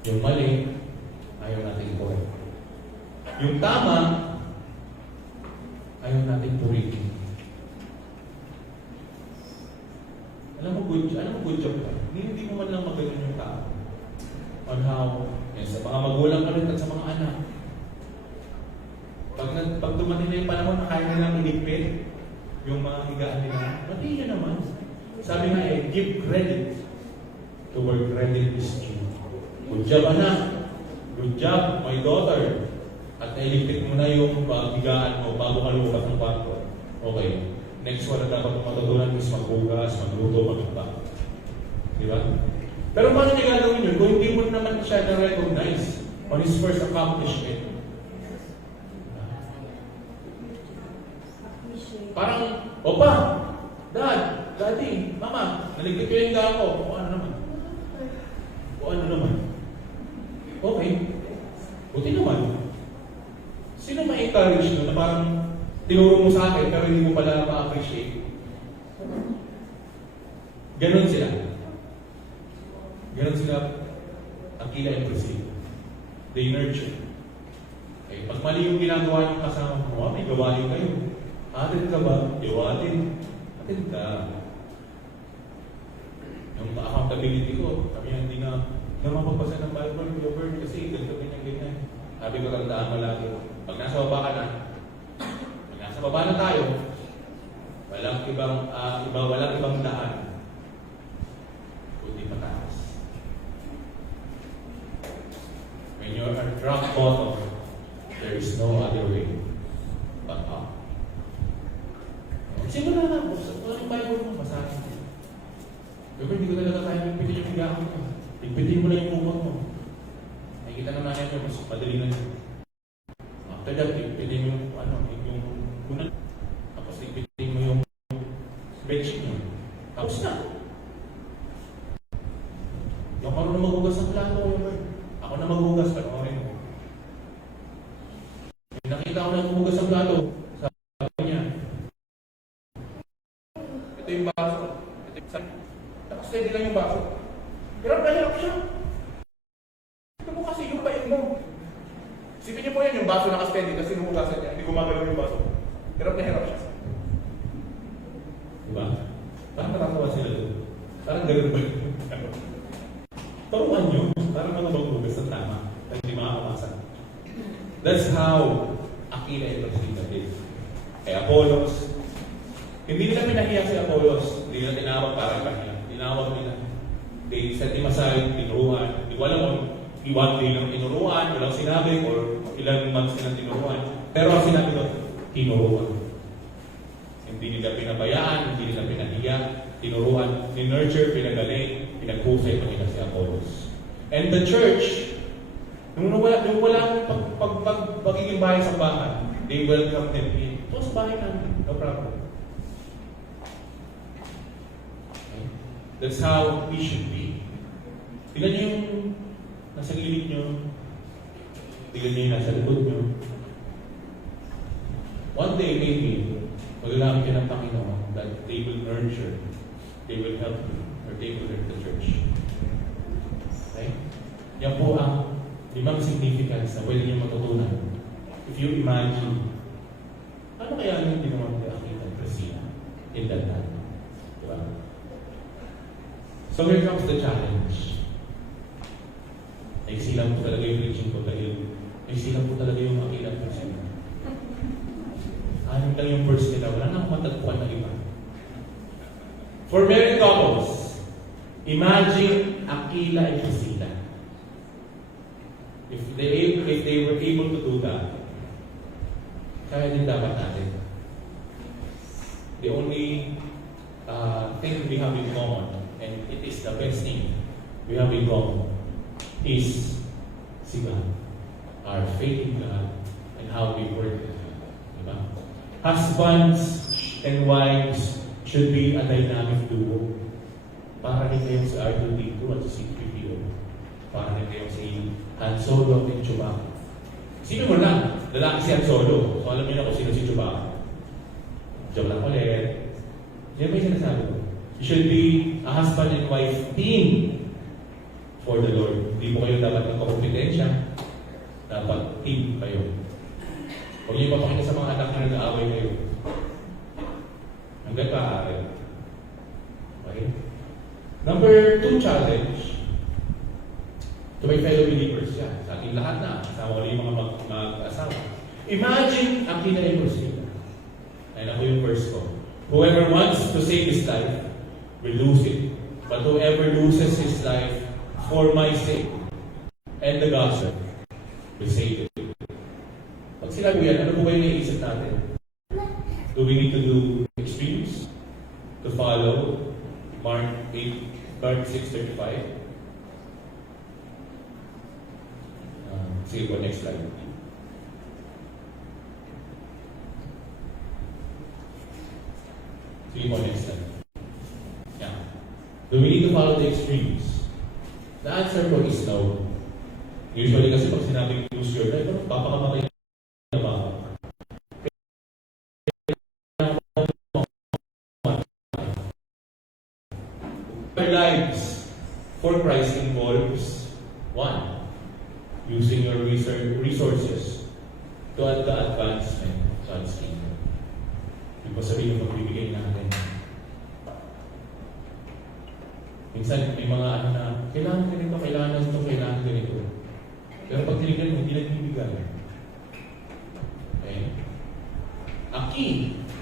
Yung mali, ayaw natin correct. Yung tama, ayaw natin purihin. Alam mo, good job ka. Hindi mo man lang magaling yung tao. On how, sa mga magulang ka rin at sa mga anak. Pag dumating na yung panahon na kaya nilang iligpit yung mga higaan nila, mati nyo naman. Sabi nga give credit to where credit is due. Good job, anak. Good job, my daughter. At nailigpit mo na yung higaan mo bago ka lumakas ng kwarto. Okay. Next one na dapat mong matutunan is maghugas, magluto, magluto. Di ba? Pero paano niya gagawin yun? Kung hindi mo naman siya na-recognize on his first accomplishment. Parang, opa, dad, daddy, mama, naligpit ko yung higaan ko. O ano naman? Okay. Buti naman. Sino ma-encourage nyo na parang tinuro mo sa akin pero hindi mo pala ma-appreciate? Ganon sila. Aquila and Priscilla. They nurture. Okay. Pag mali yung ginagawa nyo kasama mo, may gawain kayo. Atid ka ba? Iwatin. Atid ka. Yung accountability ko, kami hindi nga mapapasa ng Bible, your word kasi ganito ganyan. Sabi ko, tandaan mo lagi. Pag nasa baba na tayo, walang ibang daan. Kundi mataas. When you're at rock bottom, there is no other way but up. Simula na po. Kung yung Bible mo, masahin mo. Pero hindi ko talaga kaya magpitin yung higaan mo. Tigpitin mo na yung kumot mo. Nakikita naman natin yung mas madali na yun. After that, tigpitin yung kunan. Tapos tigpitin mo yung bedsheet nyo. Tapos na. Yung ako na maghugas ng plato. Ako na maghugas, panoorin mo. Nakita ko na maghugas ng plato. Sabi niya, ito yung baso. Tapos steady lang yung baso. Hirap na hirap siya. Ito mo kasi yung pain mo. Isipin niyo po yan, yung baso naka-steady kasi hinuhugasan niya, hindi gumagalaw yung baso. Hirap na hirap siya. Diba? Parang natatawa sila doon. Parang ganun ba? Turuan nyo. Parang mga magbugas ng tama. Na hindi makakamasa. That's how Aquila and Priscilla did. Kay Apollos, hindi nila pinahiya si Apollos. Hindi nila tinawag para pahiya. Tinawag nila. They set him aside, tinuruan. Hindi ko alam kung one day lang tinuruan, walang sinabi, or ilang months nilang tinuruan. Pero ang sinabi doon, tinuruan. Hindi nila pinabayaan, hindi nila pinahiya, tinuruan, nurture, pinagaling, pinagpusay pa nila si Apollos. And the church, nung walang pagiging bahay sa bahay, they welcome them in. So sa bahay namin, no problem. Okay? That's how we should be. Tignan niyo yung nasa gilid niyo. Tignan niyo yung nasa likod niyo. One day, maybe, magagamit ka ng Panginoon that they will nurture, they will help you, or they will help the church. Okay? Yan po ang 5 significance na pwede niyo matutunan. If you imagine, ano kaya yung ginawa ni Aquila at Priscilla in that time? Diba? So here comes the challenge. Naisilang po talaga yung preaching ko dahil naisilang po talaga yung Aquila at Priscilla. Ano lang yung verse nila, wala na akong matagpuan na iba. For married couples, imagine Aquila and Priscilla. If they were able to do that, kaya din dapat natin. The only thing we have in common, and it is the best thing we have in common, is si God. Our faith in God and how we work with God. Diba? Husbands and wives should be a dynamic duo. Para rin kayong si R2D2 at si C3PO. Para rin kayong si Han Solo at Chewbacca. Sino mo lang? Lalaki si Han Solo. So alam niyo na kung sino si Chewbacca. Joke lang ulit. Yan ba yung sinasabi ko? You should be a husband and wife team for the Lord. Hindi po kayo dapat magkakompetensya. Dapat team kayo. Huwag niyo ipapakita sa mga anak na nag-aaway kayo. Hanggang maaari. Okay? Number 2 challenge to my fellow believers. Yan. Sa ating lahat na. Kasama ko yung mga mag-asawa. Imagine Aquila and Priscilla. Ayun ako yung verse ko. Whoever wants to save his life will lose it. But whoever loses his life for my sake and the gospel will save it. Pag sinabi yan, ano po ba yung naiisip natin? Do we need to do extremes to follow Mark 6:35? Sige po, next slide. Sige po, next slide. Yeah. Do we need to follow the extremes? The answer po is no. Usually kasi pag sinabing use your life, papakamatay na ba? Our lives for Christ involves 1. Using your resources to the advancement of God's kingdom. Yung pa sabihin yung magbibigay natin. Minsan may mga ano na, kailangan ganito, kailangan ganito. Pero pag tinignan mo, hindi na bibigay. Okay? Aki,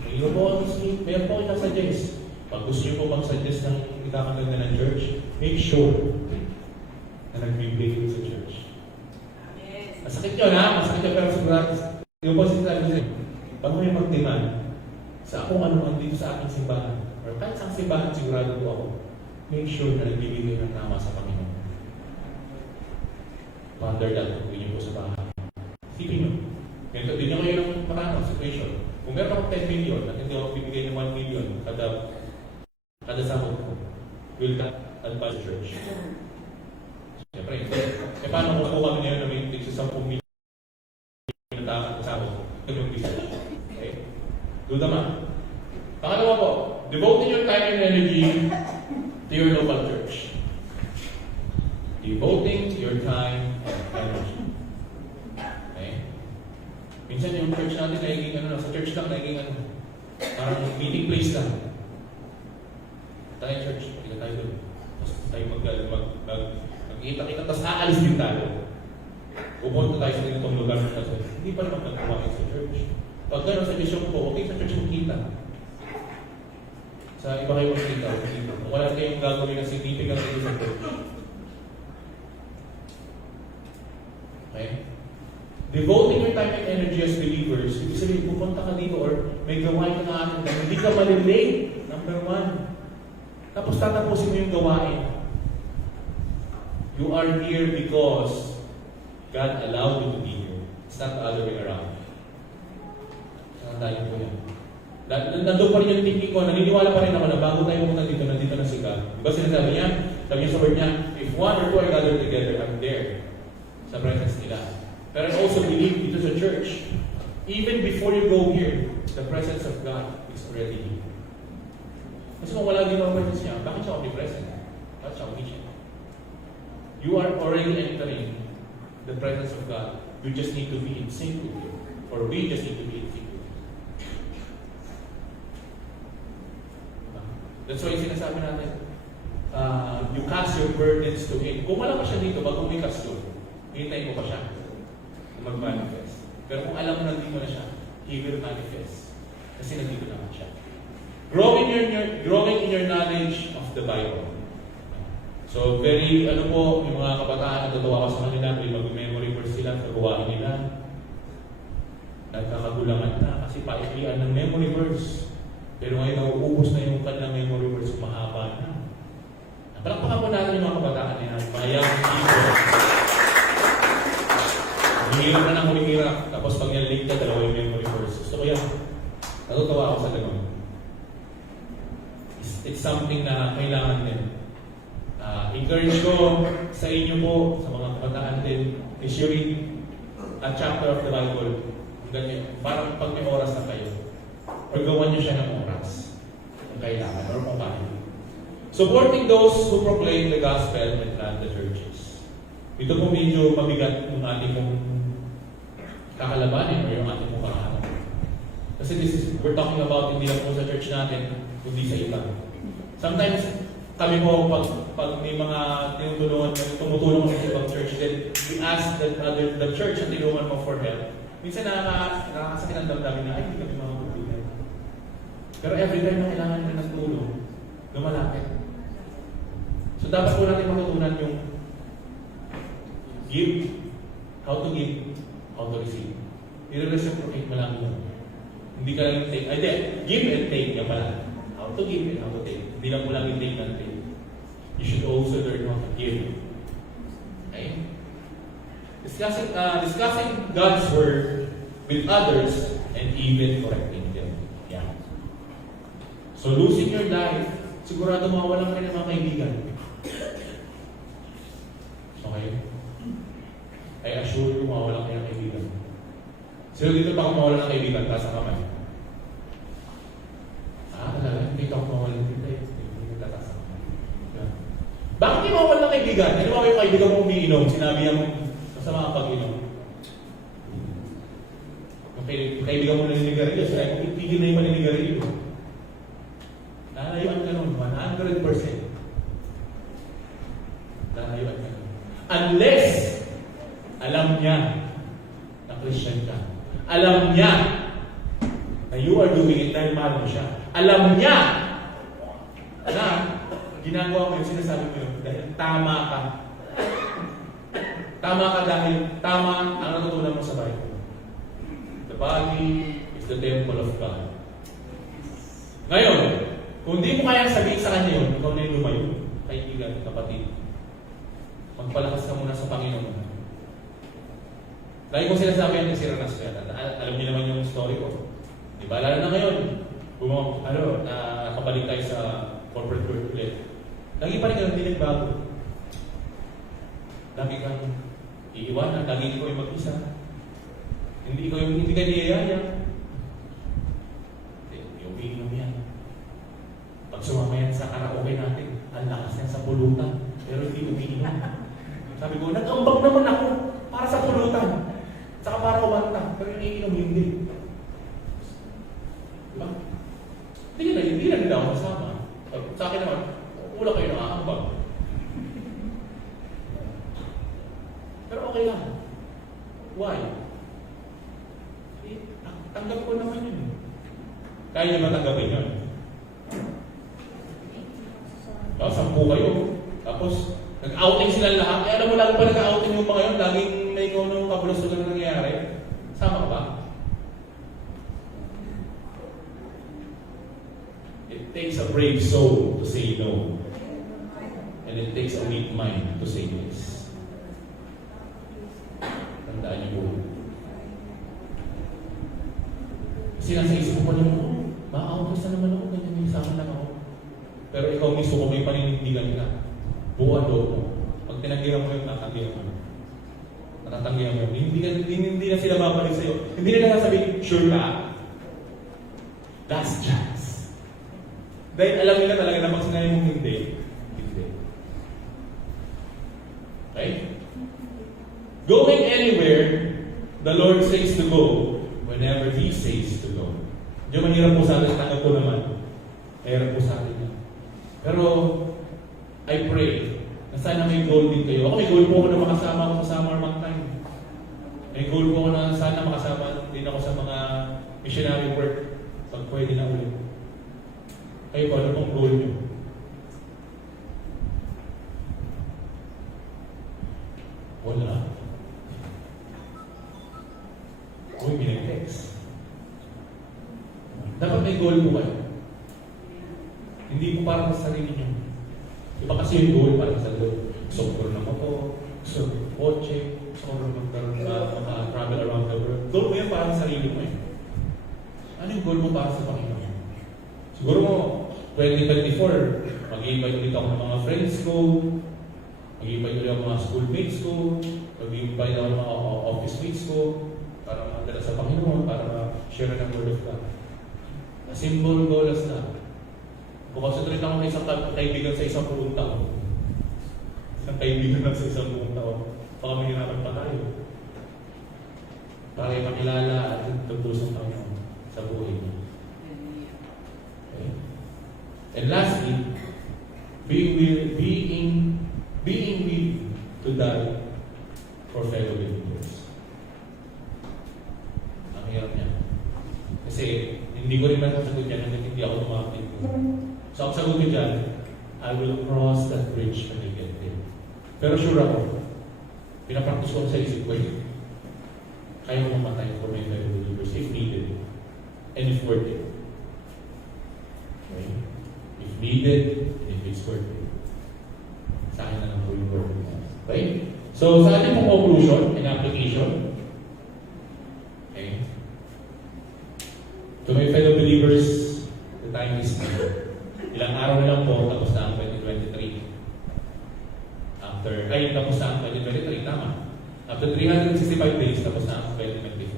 mayroon po ako yung nasuggest. Pag gusto nyo po mag-suggest ng ikakaganda ng church, make sure na nagbibigay kayo sa church. Masakit yun ha? Masakit yun pero sigurado. Yung po sinasabi sa'yo, pag may mag-demand sa kung ano ang dito sa aking simbahan, or kahit sa simbahan sigurado po ako, make sure na nagbibigay ng tama sa Panginoon. Ponder lang, huwag niyo po sa bahay. Sipin nyo. Ganito din nyo kayo ng marami situation. Kung meron akong 10 million at hindi ako bibigay ng 1 million kada sahod ko, will that advance church? Siyempre, paano kung nakuha niya na may tigsa 10 million na sahod? Okay? Do naman. Pangalawa po, devoting your time and energy to your local church. Devoting your time and energy. Okay? Minsan yung church natin nagiging ano, sa church lang nagiging ano, parang meeting place lang. Tayo church, kita tayo doon. Tapos tayo magkita-kita, tapos aalis din tayo. Pupunta tayo sa ganitong lugar kasi hindi pa naman nagkumain sa church. Pag gano'n sa mission po, okay sa church magkita. Sa iba kayo magkita. Kung wala kayong gagawin na significant dito sa church. Okay? Devoting your time and energy as believers, ibig sabihin, pupunta ka dito or may gawain ka na atin, hindi ka malilate, number 1. Tapos tatapusin mo yung gawain. You are here because God allowed you to be here. It's not the other way around. Tandaan po yan. Nandun pa rin yung thinking ko, naniniwala pa rin ako na bago tayo pumunta dito, nandito na si God. Diba sinasabi niya? Sabi niya sa word niya, if one or two are gathered together, I'm there. Sa presence nila. But I also believe dito sa church, even before you go here, the presence of God is already here. Kasi kung wala din ang presence niya, bakit siya omnipresent? Bakit siya omniscient? You are already entering the presence of God. You just need to be in sync with Him. Or we just need to be in sync with Him. That's why sinasabi natin, you cast your burdens to Him. Kung wala pa siya dito, bago may cast yun, hintayin mo pa siya mag-manifest. Pero kung alam mo nandito na siya, He will manifest. Kasi nandito naman siya. Growing in your knowledge of the Bible. So, very, yung mga kabataan, natutuwa ko sa kanila, mag-memory verse sila sa gawain nila. Nagkakagulangan na kasi paiklian ng memory verse. Pero ngayon, nauubos na yung kanilang memory verse, mahaba na. Palakpakan po natin yung mga kabataan nila. Mayang people. Humihirap na ng humihirap. Tapos pag yan-link ka, dalawa yung memory verse. Gusto ko yan. Natutuwa ako sa ganun. It's something na kailangan din. Encourage ko sa inyo po, sa mga kabataan din, is you read a chapter of the Bible. Ganyan. Parang pag may oras na kayo. Or gawan nyo siya ng oras. Kung kailangan. Or kung kaya. Supporting those who proclaim the gospel and plant the churches. Ito po medyo mabigat yung ating mong kakalabanin o yung ating mong kakaharap. Kasi we're talking about hindi lang po sa church natin, kundi sa iba. Sometimes, kami po, pag may mga tumutulong sa ibang church, then we ask the church na tinulungan mo for help. Minsan nakakasakit ang damdamin na, ay, hindi kami makakulugan. Pero every time na kailangan nila ng tulong, lumalapit. So dapat po natin matutunan yung give, how to give, how to receive. I-reciprocate mo lang yun. Hindi ka lang take. Ay, give and take yan pala. How to give and how to take. Hindi lang mo lang yung take and take. You should also learn how to give. Okay? Discussing God's Word with others and even correcting them. Yeah. So losing your life, sigurado mawawalan ka ng mga kaibigan. Okay? I assure you, mawawalan kayo ng kaibigan. Sino dito pa kung mawalan ng kaibigan, taas ang kamay? Talaga, hindi ka mawalan ng kaibigan. Hindi ka taas ang kamay. Bakit di mawalan ng kaibigan? Ano ba yung kaibigan mo umiinom? Sinabi niya mo, masama ang pag-inom. Yung kaibigan mo naninigarilyo, sinabi mo, itigil na yung maninigarilyo. Lalayuan ka nun, 100%. Lalayuan ka nun. Unless, alam niya na Christian ka. Alam niya na you are doing it dahil mahal mo siya. Alam niya na ginagawa mo yung sinasabi mo yun dahil tama ka. Tama ka dahil tama ang natutunan mo sa Bible. The body is the temple of God. Ngayon, kung di mo kaya sabihin sa kanya yun, ikaw na yung lumayo. Kaibigan, kapatid. Magpalakas ka muna sa Panginoon. Lagi kong sinasabi yan ni Sir Ranas. Alam niyo naman yung story ko. Di ba? Lalo na ngayon, nakabalik tayo sa corporate world ulit. Lagi pa rin ka, hindi nagbago. Lagi kang iiwanan, lagi ikaw yung mag-isa. Hindi ka niyayaya. Yung iinom yan. Pag sumama yan sa karaoke natin, ang lakas yan sa pulutan, pero hindi umiinom. Sabi ko, nag-ambag naman ako para sa pulutan. Saka para umanta, pero iniinom hindi. ako kasama. Sa akin naman, wala kayo nakakambag. Pero okay lang. Why? Tanggap ko naman yun. Kaya niyo ba tanggapin yun? Sampu kayo. Tapos, nag-outing sila lahat. Eh, alam mo, lalo pa nag-outing yung mga yun. Laging may nung kabulusugan na nangyayari. Sama ka ba? It takes a brave soul to say no. And it takes a weak mind to say yes. Tandaan niyo po. Kasi nasa isip ko lang, ma-outless na naman ako, ganyan sama lang ako. Pero ikaw mismo kung may paninindigan ka, buwan loob mo. Pag tinanggihan mo yun, natanggihan mo. Natatanggihan mo yun. Hindi na sila babalik sa'yo. Hindi nila sasabihin, sure ka? Last chance. Dahil alam nila talaga na pag sinabi mong hindi. Hindi. Okay? Going anywhere, the Lord says to go whenever He says to go. Diyo mahirap po sa atin, tanggap ko naman. Mahirap po sa atin yan. Pero, I pray na sana may goal din kayo. Ako may goal po ako na makasama ako sa Summer Month Time. May goal po ako na sana makasama din ako sa mga missionary work pag pwede na ulit. Kayo ba, ano pong goal nyo? Wala. Uy, binag-text. Dapat may goal po kayo. Hindi po para sa sarili nyo. Iba kasi yung goal para sa goal. Gusto ko na motor, gusto ko kotse, gusto ko travel around the world. Goal mo yan para sa sarili mo eh. Ano yung goal mo para sa Panginoon? Siguro mo, 2024, mag-i-invite ulit ako ng mga friends ko, mag-i-invite ulit ako ng mga schoolmates ko, mag-i-invite ako ng mga office mates ko, para magdala sa Panginoon, para ma-share ng Word of God. A simple goal as na. Concentrate ako ng isang kaibigan sa isang buong taon. Isang kaibigan lang sa isang buong taon. Baka mahirapan pa tayo. Para makilala at tugtusong tayo sa buhay niya. Okay. And lastly, being willing to die for fellow believers. Ang hirap niya. Kasi hindi ko rin masasagot yan hanggang hindi ako tumakit. So ang sagot ko dyan, I will cross that bridge when I get there. Pero sure ako, pinapractice ko sa isip ko kaya ko mamatay for my fellow believers if needed and if worth it. Okay? If needed, if it's worth it. Sa akin na lang po yung word. Okay? So sa ating pong conclusion and application, okay? To my fellow believers, the time is now. Ilang araw na lang po, tapos na ang 2023. Tapos na ang 2023, tama. After 365 days, tapos na ang 2024.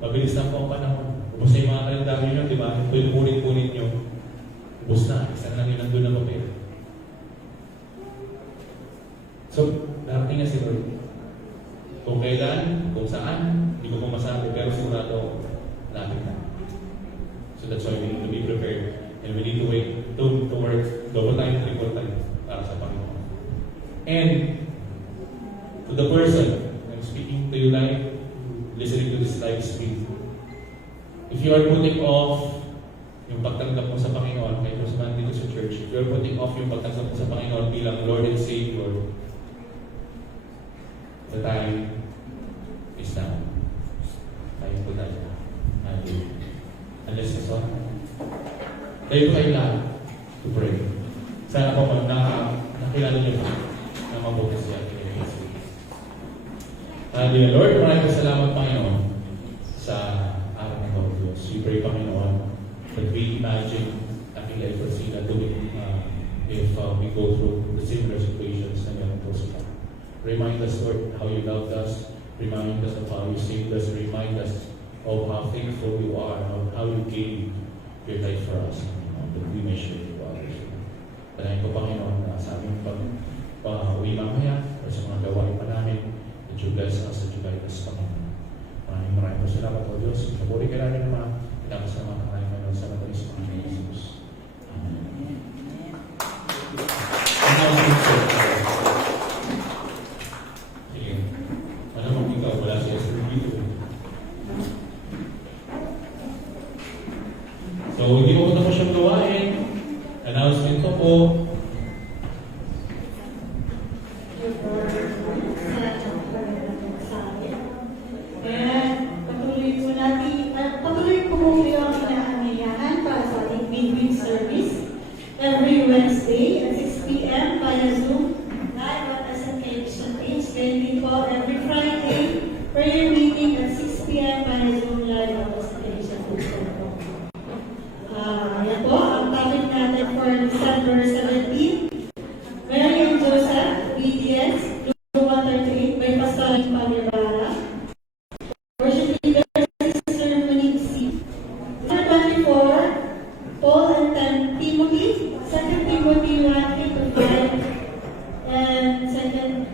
Mabilis na po ang panahon. Ubus na yung mga kalendaryo nyo, di ba? Ito yung punit-punit nyo. Ubus na. Isa na lang yun nandun na papel. So, darating na si Lord. Kung kailan, kung saan, hindi ko po masabi, pero sigurado, lapit na. So that's why we need to be prepared. And we need to wait to work double time, triple time para sa Panginoon. And to the person I'm speaking to you live, listening to this live stream, if you are putting off yung pagtanggap mo sa Panginoon, kahit sa man dito sa church, if you are putting off yung pagtanggap mo sa Panginoon bilang Lord and Savior, the time is now. Tayo po tayo. Unless it's on. Tayo kayo lahat to pray. Sana po pag nakilala niyo na mabuti siya. Dear Lord, maraming salamat Panginoon sa araw na ito, Diyos. We pray Panginoon that we imagine, nothing like foresee na doing if we go through the similar situations na meron po sila. Remind us, Lord, how you loved us. Remind us of how you saved us. Remind us of how thankful you are, of how you gave your life for us, that we may share with others. Panahin ko, Panginoon, na sa aming pag-uwi mamaya, o sa mga gawain pa namin, that you bless us, that you guide us, Panginoon. Maraming salamat, O Diyos. Kapuri ka namin naman, pinapasalamat ang aming Panginoon sa mga Jesus. So, hindi ko tapos siyang gawain. Announcement ko po. Patuloy po muli ang inaanyayahan para sa ating midweek service every Wednesday at 6 p.m. via Zoom, live at SMK Christian Page. Then din po every Friday, prayer meeting at 6 p.m. via Zoom, live at SMK Christian Page. Yan po, ang topic natin for December 17. Mary and Joseph, obedience, Luke 1:38 by Pastor Pagirara. Worship leader, Sister Monique C. December 24, Paul and Timothy, 2 Timothy 1:3-5, and 2:2.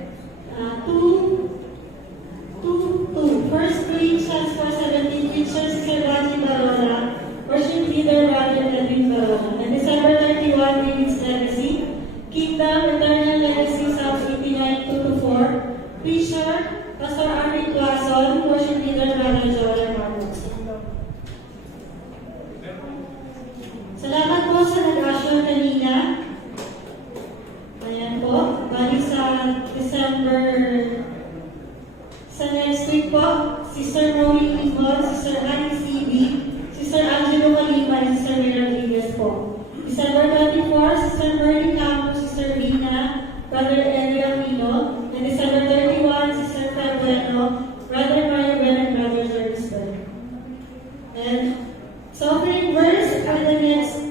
First Corinthians 4:17, teacher Sister Raji Barola, worship leader Roger Edwin Barola. And December 31, David's Legacy, Kingdom, Eternal Legacy, Psalms 89, 2-4, preacher, Pastor Arvin Clason, worship leader Brother Joel Marcos. Salamat po sa nag-assure kanina. Ayan po, bali sa December, sa next week po, Sister Maureen Nicole, Sister Annie C.B., Sister Angelo Kalima, and Sister Mira Rodriguez po. December 24, Sister Merly Campos, Sister Rina, Brother Eddie Aquino, and December 31, Sister Fred Bueno, Brother Mario Ben, and Brother Jervis Ben. And so offering verse for the next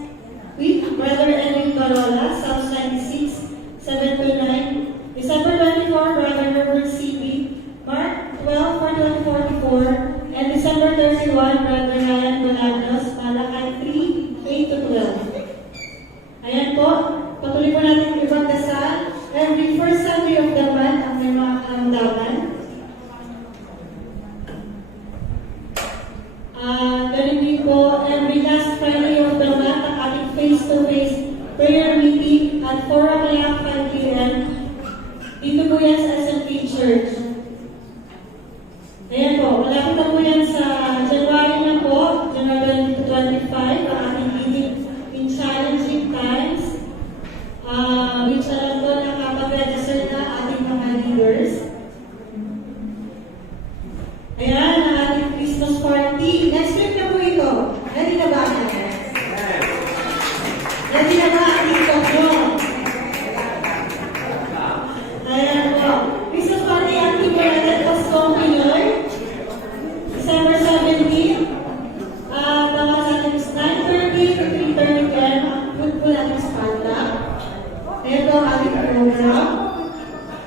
week, Brother Edwin Barola, Psalms 96, 7-9. December 24, Brother Herbert C.B., Mark 12, 44, and December 31, Brother Ryan Bolanos, Malakay 3, 8-12. Ayan po, patuloy po natin ibang dasal. Every first Sunday of the month ang may mga karamdaman. Ganun din po, every last Friday of the month ang ating face-to-face prayer meeting at 4 o'clock 5 p.m. Dito po yan sa SMK Church. Ayan po, malapit na po yan sa January na po, January 25, ang ating meeting in challenging times, which alam ko nakapag-register na ating mga leaders. Ayan, ang ating Christmas party. Next week na po ito. Ready na ba? Ready na ba ating kapro? Ayan po. Christmas party ating Bernadette Pascom Pinoy. December 17. Tama sa ating 9:30 to 3:30 p.m. Put po natin sa panda. Ito ang ating program.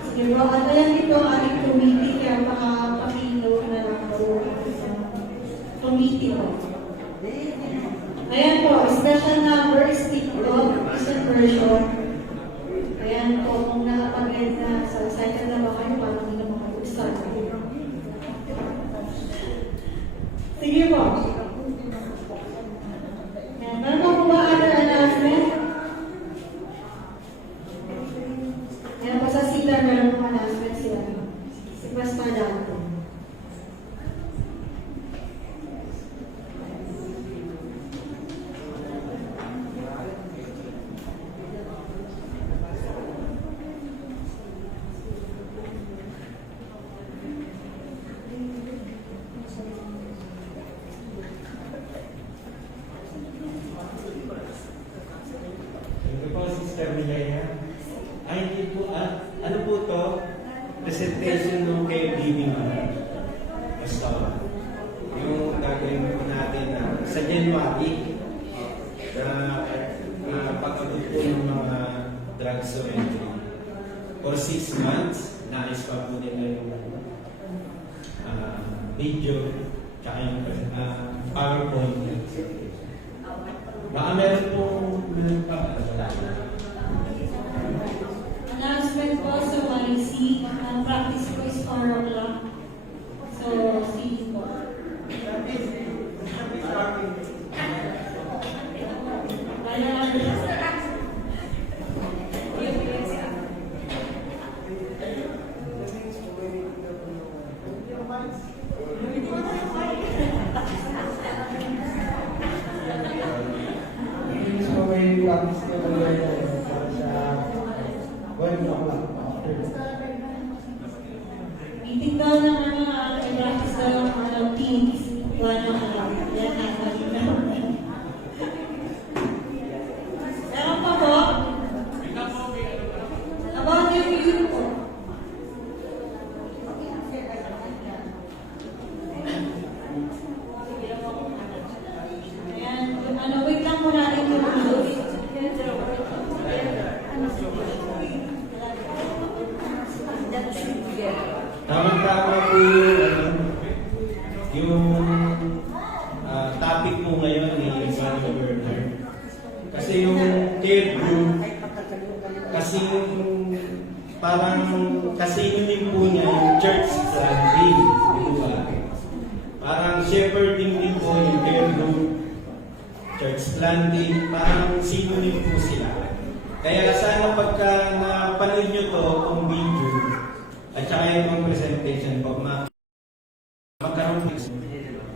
Sige po, at ayan dito ang ating committee, kaya makapakilo na lang po sa committee po. Ayan po, special number is TikTok, isang version. Ayan po, kung nakapag-end na, so excited na ba kayo para hindi na makapag-start? Sige po. Ayan, meron po ba other announcement? Ayan po sa sila, meron po announcement sila. Si Pastor Dante. Ito po, Sister Milaya. Ay, hindi po, ano po to? Presentation ng caregiving basta yung gagawin po natin sa January na pag-abot po ng mga drug surrender. For 6 months, nais pa po nila yung video tsaka yung PowerPoint. Baka meron pa wala na. Announcement po sa YC, ang practice po is 4 o'clock. So, see you po. Kaya topic po ngayon ni Father Bernard. Kasi yung care group, kasi yung parang kasinonym po niya yung church planting, di ba? Parang shepherding din po yung care group, church planting, parang synonym po sila. Kaya sana pagka napanood nyo to, kung video, at saka yung presentation po, magkaroon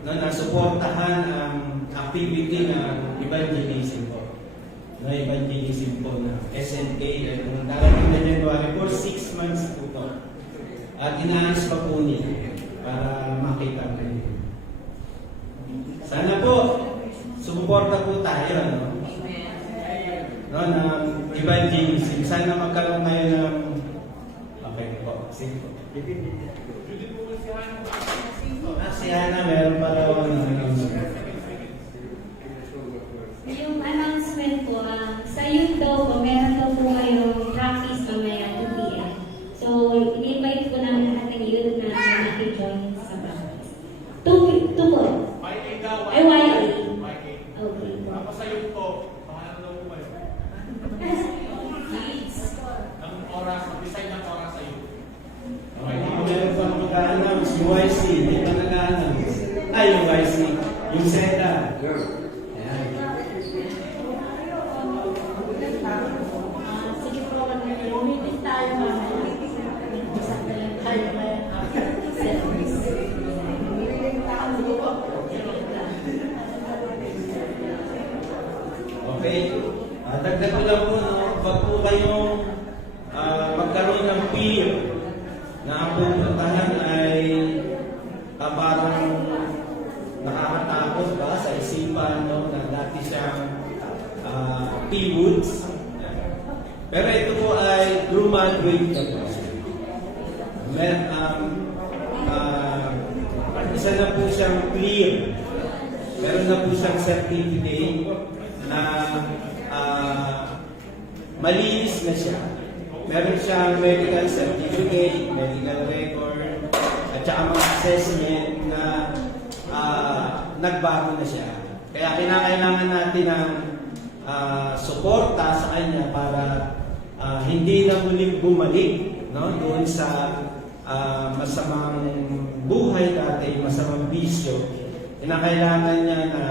na nasuportahan ang activity ng evangelism po. Na evangelism po na SNK at kung darating na January for 6 months po to. At inaayos pa po nila para makita ko. Sana po, sumuporta po tayo, no? No, ng evangelism. Sana magkaroon kayo ng... Okay po, sige po. Si Hana, meron pa daw Yung announcement po, sa youth daw po, meron daw po kayong practice mamaya 2 p.m. So, in-invite po namin lahat ng youth na nakijoin sa practice. 2 po. Ay, YA. Okay po. Ako sa iyo po, paano daw po kayo? Ang oras, mag-decide ng oras sa iyo. meron pa mag-a-announce, yung YC, hindi pa nag-a-announce. Ay, yung YC, yung SETA. Ayan. Sige po, umitin tayo mamaya. Isa na lang tayo ngayon after service. Sige po. Okay. Dagdag ko lang po, no? Pag po kayong magkaroon ng peer na ang pupuntahan ay parang nakakatakot ba sa isipan, no? Na dati siyang P-Woods. Pero ito po ay graduate na po. Isa na po siyang clear. Meron na po siyang certificate na malinis na siya. Meron siyang medical certificate, medical record, at saka mga assessment na nagbago na siya. Kaya kinakailangan natin ng suporta sa kanya para hindi na muling bumalik, no, doon sa masamang buhay dati, masamang bisyo. Kinakailangan niya na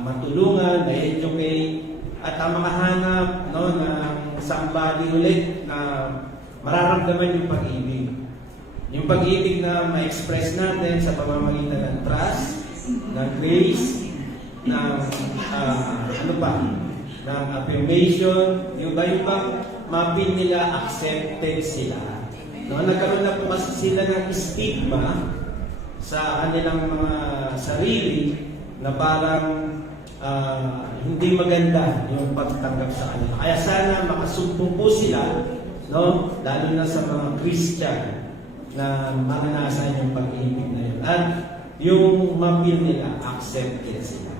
matulungan, na-educate, at ang mga hanap, no, ng somebody ulit na mararamdaman yung pag-ibig. Yung pag-ibig na ma-express natin sa pamamagitan ng trust, ng grace, ng ng affirmation, yung bang mapil nila, accepted sila. No, nagkaroon na po kasi sila ng stigma sa kanilang mga sarili na parang hindi maganda yung pagtanggap sa kanila. Kaya sana makasumpong po sila, no, lalo na sa mga Christian na maranasan yung pag-ibig na yun. At yung mapil nila, accepted sila.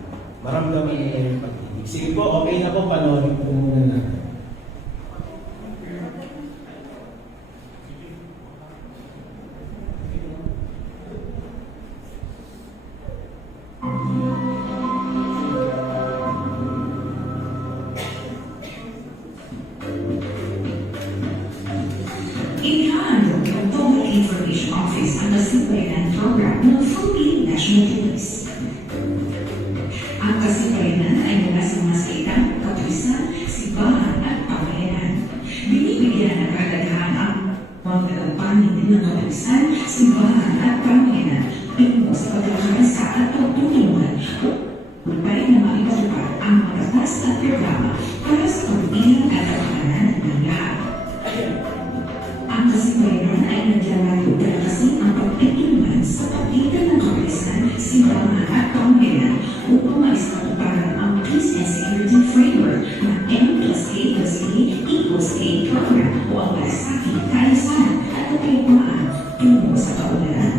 Maramdaman nila yung pag-ibig. Sige po, okay na po, panoorin po muna natin. Inihahandog ng Public Information Office ang Kasipayanan Program ng Philippine National Police. Ang Kasipayanan ay mula sa mga salitang kapulisan, simbahan at pamayanan. Binibigyan ng kagandahan ang mga panin ng kapulisan, simbahan at pamayanan tungo sa pagkakasa at pagtutulungan upang na maipatupad ang mga batas at programa para sa pagbilang at kapakanan ng lahat. Ang Kasipayanan ay naglalayo para kasi ang pagtutulungan sa pagitan ng kapulisan, simbahan at pamayanan upang maisakuparan ang Peace and Security Framework ng M+A+A=A program o ang malasakit, kaalisan at kapayapaan tungo sa kaunlaran.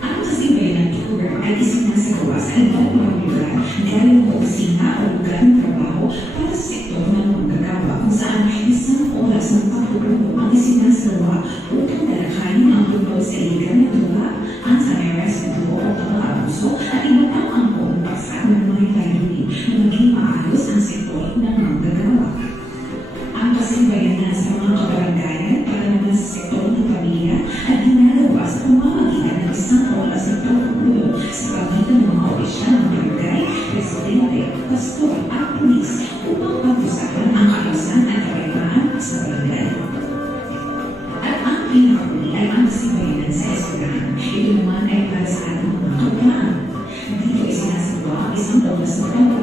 Ang Kasipayanan program ay isinasagawa sa ibang mga lugar gaya ng opisina o lugar ng trabaho para sa sektor ng manggagawa kung saan isang oras ng pagtulong ang isinasagawa upang dalakayin ang tungkol sa iligan ng gawa, anti-harassment law o pang-aabuso at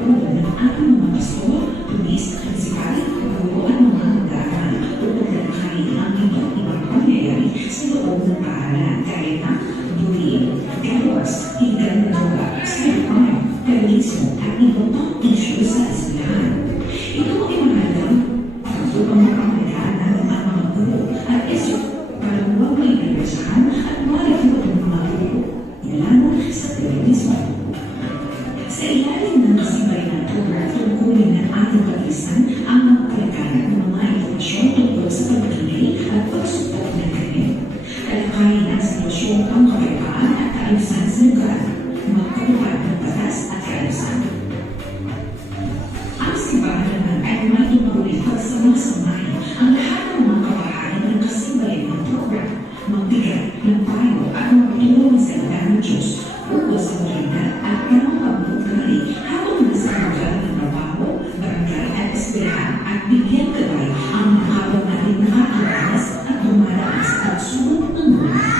pagtutunan ng ating mga pasto, pulis, prinsipal, guro at mga mag-aaral upang lalakayin ang iba't ibang pangyayari sa loob ng paaralan gaya ng bullying, divorce, illegal na droga, cybercrime, terrorismo at iba pang issue sa eskwelahan. Ito ay mahalagang upang mapangalagaan natin ang mga guro at ESO para huwag may nagresahan at malifot ng mga guro, lalo sa terrorismo. Sa ilalim ng kasibay ng program, tungkulin ng ating kapisan ang magpalagalan ng mga informasyon tungkol sa pagpili at pagsupot ng krimen. Talakayin ang sitwasyong pangkapayapaan at kaayusan sa lugar, magpatupad ng batas at kaayusan. Ang simbahan naman ay matutuloy pagsama-samahin ang lahat ng mga kabahagi ng kasibayan ng program, magbigay ng payo at magtulong sa lugar ng Diyos ukol sa malingat at tamang pagbubuhay habang nasa lugar ng trabaho, barangay at eskwelahan at bigyan gabay ang mga habang natin nakakaranas at dumaraan sa pagsunod ng buhay.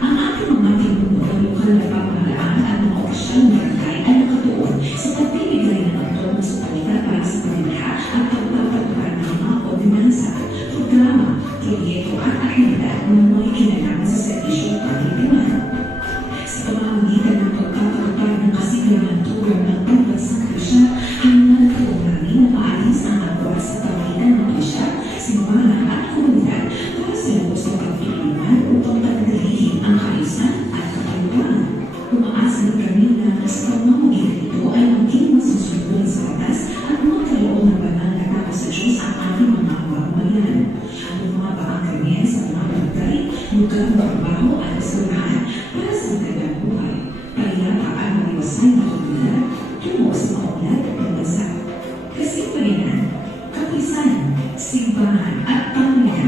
Ang ating mga pinuno ng lokal na pamahalaan at mga opisyal ng barangay ay nakatuon sa pagbibigay ng atong suporta para sa pamilya at pagpapatupad ng mga ordinansa, programa, proyekto at aktibidad ng mga ikinalaman sa serbisyo pamilihan. Sa pamamagitan ng pagpapatupad ng kasiglahan program ng pambansang Krisya, ay natulong namin na maalis ang agwa sa pamagitan ng Krisya, simbahan at komunidad para sa lubos ng pagtulungan upang panatilihin ang kaayusan at kapayapaan. Umaasa kami na sa pamamagitan ito ay maging masusunod sa batas at magkaroon ng banal na tao sa Diyos ang ating mga mamamayan. At bumaba ang kanya sa mga barangay, lugar ng trabaho at eskwelahan para sa magandang buhay. Payapa at maliwasay na komunidad tungo sa maunlad ng bansa. Kasipayan, kapisan, simbahan at pamilya,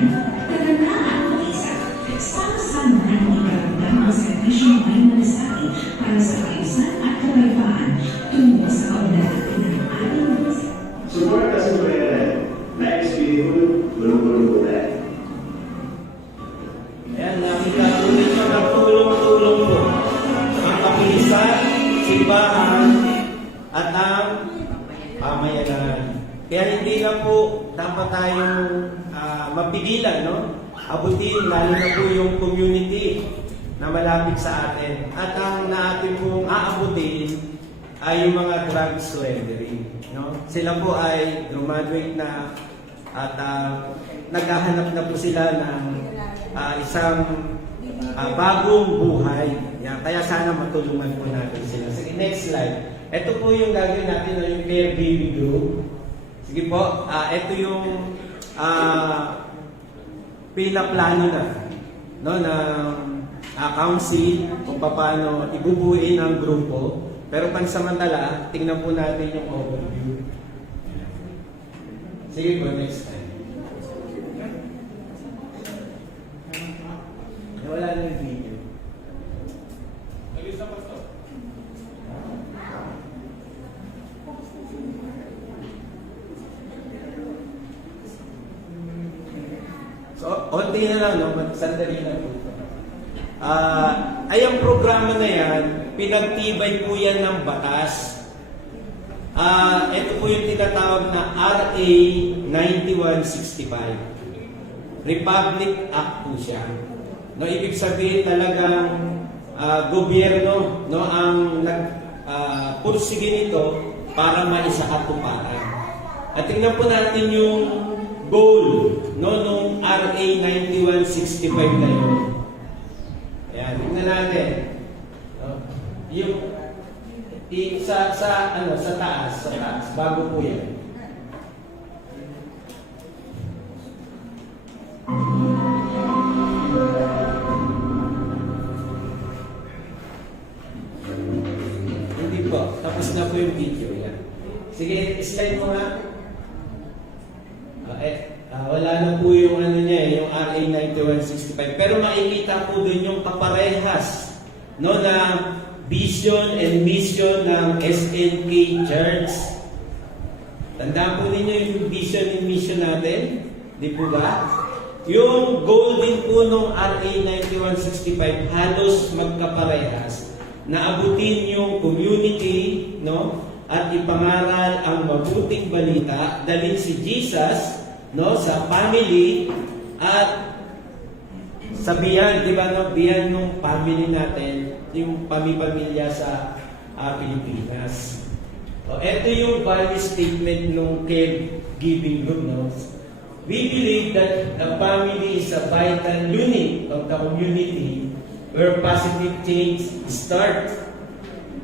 tagana at mag-isa, sama-sama na iparamdam ang serbisyong may malasakit para sa kaayusan at kapayapaan tungo sa kaunlaran ng ating bansa. Support kasi mo next beautiful gulong-gulong po tayo. Ayan, nakita ko dito ng tulong-tulong po. Ang kapisan, simbahan, at ang pamayanan. Kaya hindi na po dapat tayong mapigilan, no? Abutin, lalo na po yung community na malapit sa atin. At ang natin pong aabutin ay yung mga drug swindling, no? Sila po ay graduate na at naghahanap na po sila ng isang bagong buhay. Yan. Kaya sana matulungan po natin sila. Sige, next slide. Ito po yung gagawin natin, no, yung caregiving group. Sige po, ito yung pinaplano na, no, ng council kung paano ibubuin ang grupo. Pero pansamantala, tingnan po natin yung overview. Sige po, next time. Wala na yung video. Alis na, Pastor. So, onti na lang, no? Sandali na po. Ay, ang programa na yan, pinagtibay po yan ng batas. Ito po yung tinatawag na RA 9165. Republic Act po siya. No, ibig sabihin talagang gobyerno, no, ang nagpursige nito para maisakatuparan. At tingnan po natin yung goal, no, nung RA 9165 na yun. Ayan, tingnan natin. No? Yung sa taas, bago po yan. Hindi po, tapos na po yung video yan. Sige, slide mo nga. Wala na po yung yung RA 9165. Pero makikita po dun yung kaparehas, no, na vision and mission ng SNK Church. Tandaan po ninyo yung vision and mission natin, di po ba? Yung goal din po ng RA 9165 halos magkaparehas na abutin yung community, no, at ipangaral ang mabuting balita, dalhin si Jesus, no, sa family at sabihan, di ba, no, biyan ng family natin, yung pamilya sa Pilipinas. So, ito yung value statement ng caregiving group, no? We believe that the family is a vital unit of the community where positive change starts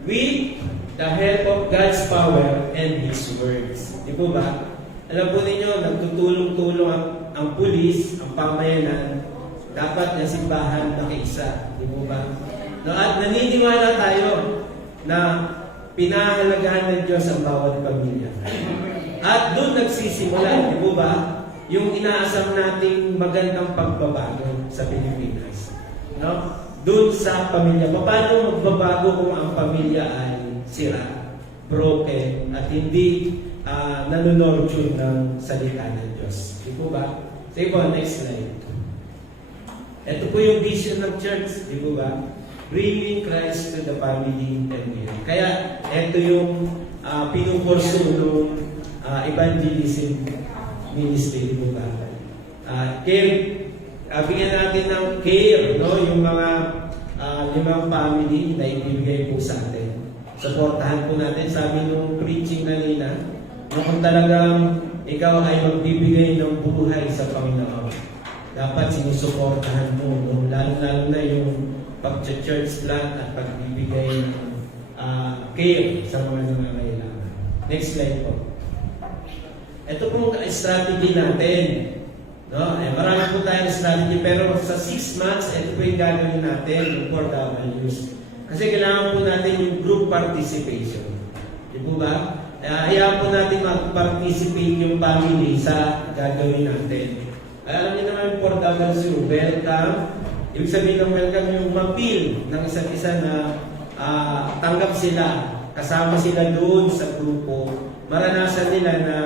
with the help of God's power and His words. Di po ba? Alam po ninyo, nagtutulong-tulong ang pulis, ang pamayanan, dapat na simbahan nakiisa. Di po ba? No, at naniniwala tayo na pinahalagahan ng Diyos ang bawat pamilya. At doon nagsisimula, di po ba? Yung inaasam nating magandang pagbabago sa Pilipinas. No? Doon sa pamilya. Paano magbabago kung ang pamilya ay sira, broken, at hindi nanonurture ng salita ng Diyos. Di po ba? Sige po, next slide. Ito po yung vision ng church. Di po ba? Bringing Christ to the family and beyond. Kaya ito yung pinupurso ng evangelism ministry, di po ba? Bigyan natin ng care, no? Yung mga limang family na ibibigay po sa atin. Supportahan po natin. Sabi nung preaching kanina, kung talagang ikaw ay magbibigay ng buhay sa Panginoon, dapat sinusuportahan mo, no? Lalo na yung pag-church plan at pagbibigay ng care sa mga nangangailangan. Next slide po. Ito pong strategy natin. No? Marami po tayong strategy, pero sa 6 months, ito po yung gagawin natin, yung 4 W's. Kasi kailangan po natin yung group participation. Di po ba? Hayaan po natin mag-participate yung family sa gagawin natin. Alam niyo naman, 4 W's yung welcome. Ibig sabihin ng welcome yung mapil ng isa't isa na tanggap sila, kasama sila doon sa grupo, maranasan nila na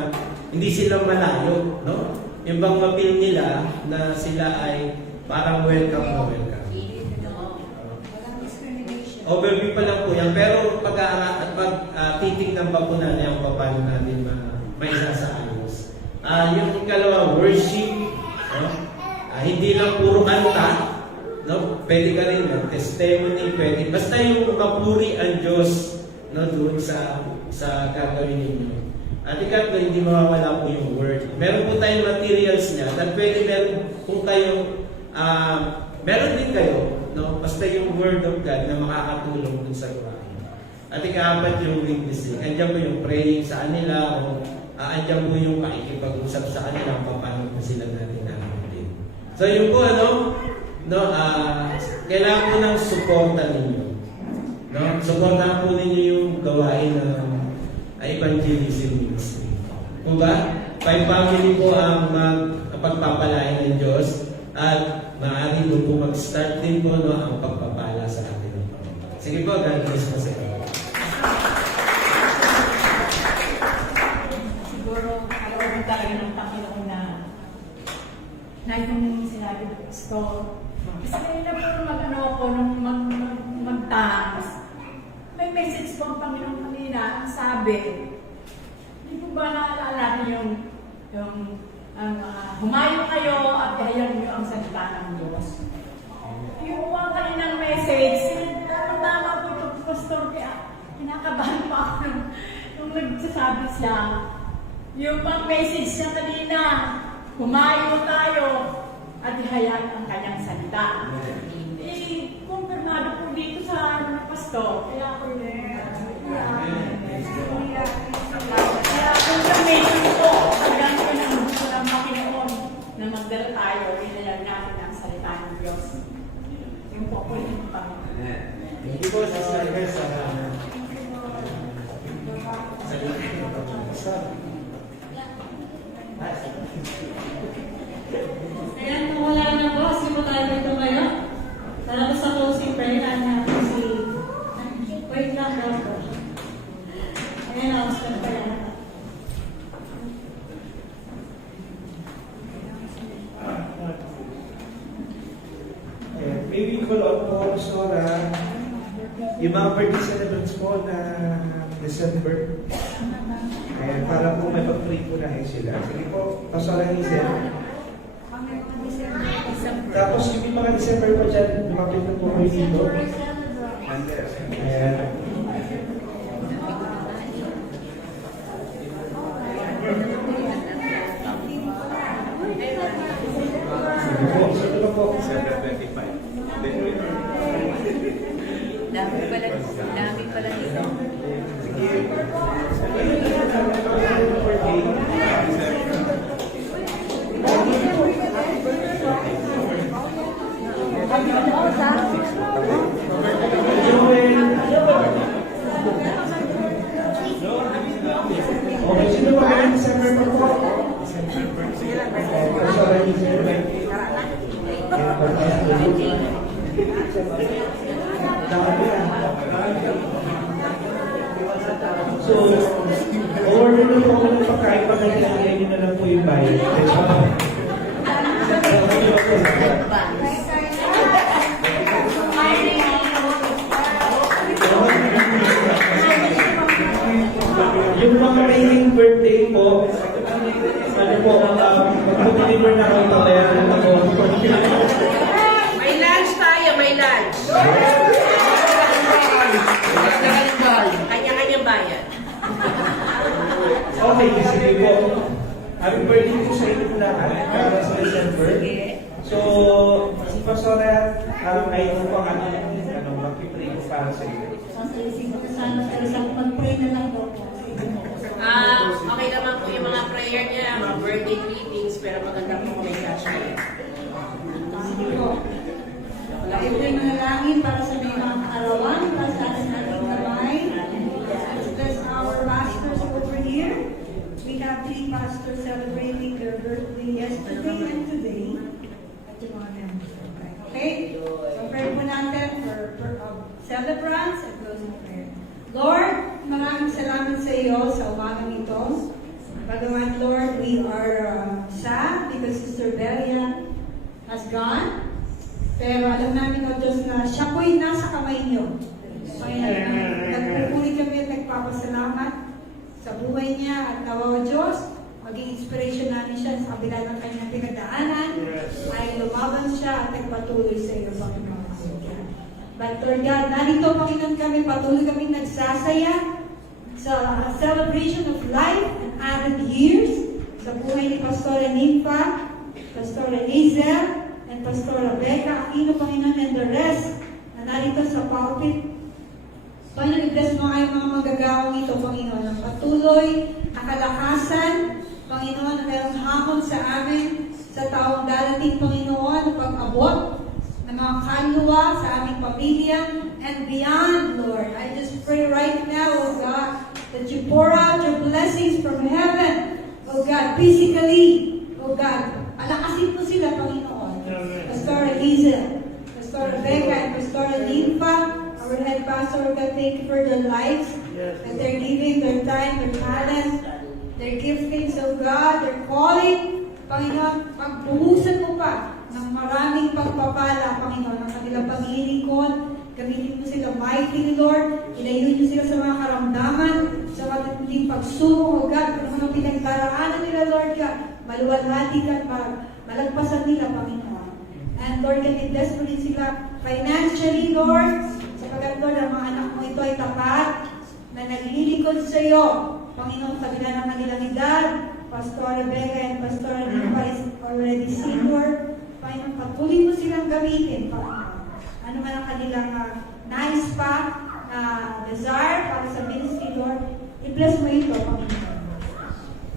hindi sila malayo, no? Yung bang mapil nila na sila ay parang welcome na welcome. Overview pa lang po yan, pero pag titignan pa po natin ang paano natin maisasaayos. Yung ikalawa, worship, no? Hindi lang puro kanta, no? Pwede ka rin testimony, pwede. Basta yung mapuri ang Diyos, no, doon sa gagawin ninyo. At ikatlo, hindi mawawala po yung word. Meron po tayong materials niya. At pwede kung kayo, meron din kayo, no? Basta yung word of God na makakatulong dun sa gawain. At ikaapat yung witnessing. Andiyan po yung praying sa kanila, o andiyan po yung pakikipag-usap sa kanila, paano po sila natin natin. So yung po, kailangan po ng suporta ninyo. No? Suportahan po ninyo yung gawain ng evangelism ministry. Kung ba? 5 family po ang pagpapalain ng Diyos at maaari po mag-start din po ang pagpapala sa atin. Sige po, God bless po sa inyo. Siguro, alam talaga ng Panginoon na yung sinabi ko, store. Kasi kanina po mag-ano ako, nung mag-dance, may message po ang Panginoon kanina, ang sabi, hindi po ba naalala niyo yung humayo kayo at hayang niyo ang salita ng Diyos? Yung kaninang message, tama po ito, Pastor, kaya kinakabahan pa ako nung nagsasabi siya. Yung pang-message niya kanina, humayo tayo at ihayag ang kanyang salita. Kumpirmado po dito sa Pastor. Kaya ako kaya confirmation po, hanggang ko ng gusto ng Panginoon na magdala tayo, inayag natin ang salita ng Diyos. Yung po po yung Panginoon. Hindi po sa service Ayan, kung wala na po, sige po tayo dito ngayon. Para po sa closing prayer, natin si... Wait lang daw po. Ayan, ako sa prayer. Maybe follow up po, Sora. Yung mga birthday celebrants po na December Ayan, para po may pag-pray po nahin sila. Sige po, Pastor Hazel. Tapos yung mga December po dyan, lumapit na po kayo dito. Ayan. Sige po, sige po. December 25. Dami pala dito. Okay, sino ba kayo December pa po? Pastor Hazel. So, order na po ako ng pagkain pag nagkakain nyo na lang po yung bayad. Yung mga remaining birthday po, ano po, mag-deliver na kayo palayaran ako. May lunch tayo, may lunch. Kanya-kanyang bayan. Okay, sige po. Happy birthday po sa inyo lahat para sa December. So, si Pastora, ay po po ang mag-pray po para sa inyo. Mag-pray na lang po. Okay naman po yung mga prayer niya, mga birthday greetings, pero maganda po kung may cash kayo. Sige po. Ito yung nanalangin para sa mga kaarawan, para sa ating kamay. Bless our pastors over here. We have 3 pastors celebrating their birthday yesterday and today. Okay? So pray po natin for celebrants and closing prayer. Lord, maraming salamat sa iyo sa umagang ito. Bagamat Lord, we are sad because Sister Belia has gone. Pero alam namin, O Diyos, na siya po'y nasa kamay niyo. Kaya nagpupuli kami at nagpapasalamat sa buhay niya at nawa, O Diyos, maging inspiration namin siya sa kabila ng kanyang pinagdaanan, ay lumaban siya at nagpatuloy sa iyo, Panginoon. But Lord God, narito, Panginoon, kami patuloy kami nagsasaya sa celebration of life and added years sa buhay ni Pastora Nympha, Pastora Hazel, and Pastora Becca Aquino, Panginoon, and the rest na narito sa pulpit. Panginoon, i-bless mo kayo mga magagawang ito, Panginoon, ang patuloy na kalakasan, Panginoon, na mayroong hamon sa amin sa taong darating, Panginoon, pag-abot ng mga kaluluwa sa aming pamilya and beyond, Lord. I just pray right now, O God, that you pour out your blessings from heaven, O God, physically, O God. Alakasin mo sila, Panginoon. Pastor Hazel, Pastor Becca, and Pastor Nympha, our head pastor, O God, thank you for their lives, that they're giving their time, their talent, their giftings, O God, their calling. Panginoon, pagbuhusan mo pa ng maraming pagpapala, Panginoon, ng kanilang paglilingkod. Gamitin mo sila mightily, Lord. Ilayo niyo sila sa mga karamdaman, sa matinding pagsubok, O God, kung mga pinagdaraanan nila, Lord God, maluwalhati ka at malagpasan nila, Panginoon. And Lord, bless mo rin sila financially, Lord, sapagkat, Lord, ang mga anak mo ito ay tapat na naglilingkod sa iyo, Panginoon, kabila ng kanilang edad. Pastor Becca and Pastor Nympha is already senior. Panginoon, patuloy mo silang gamitin, Panginoon. Ano man ang kanilang nais pa, desire para sa ministry, Lord, i-bless mo ito, Panginoon.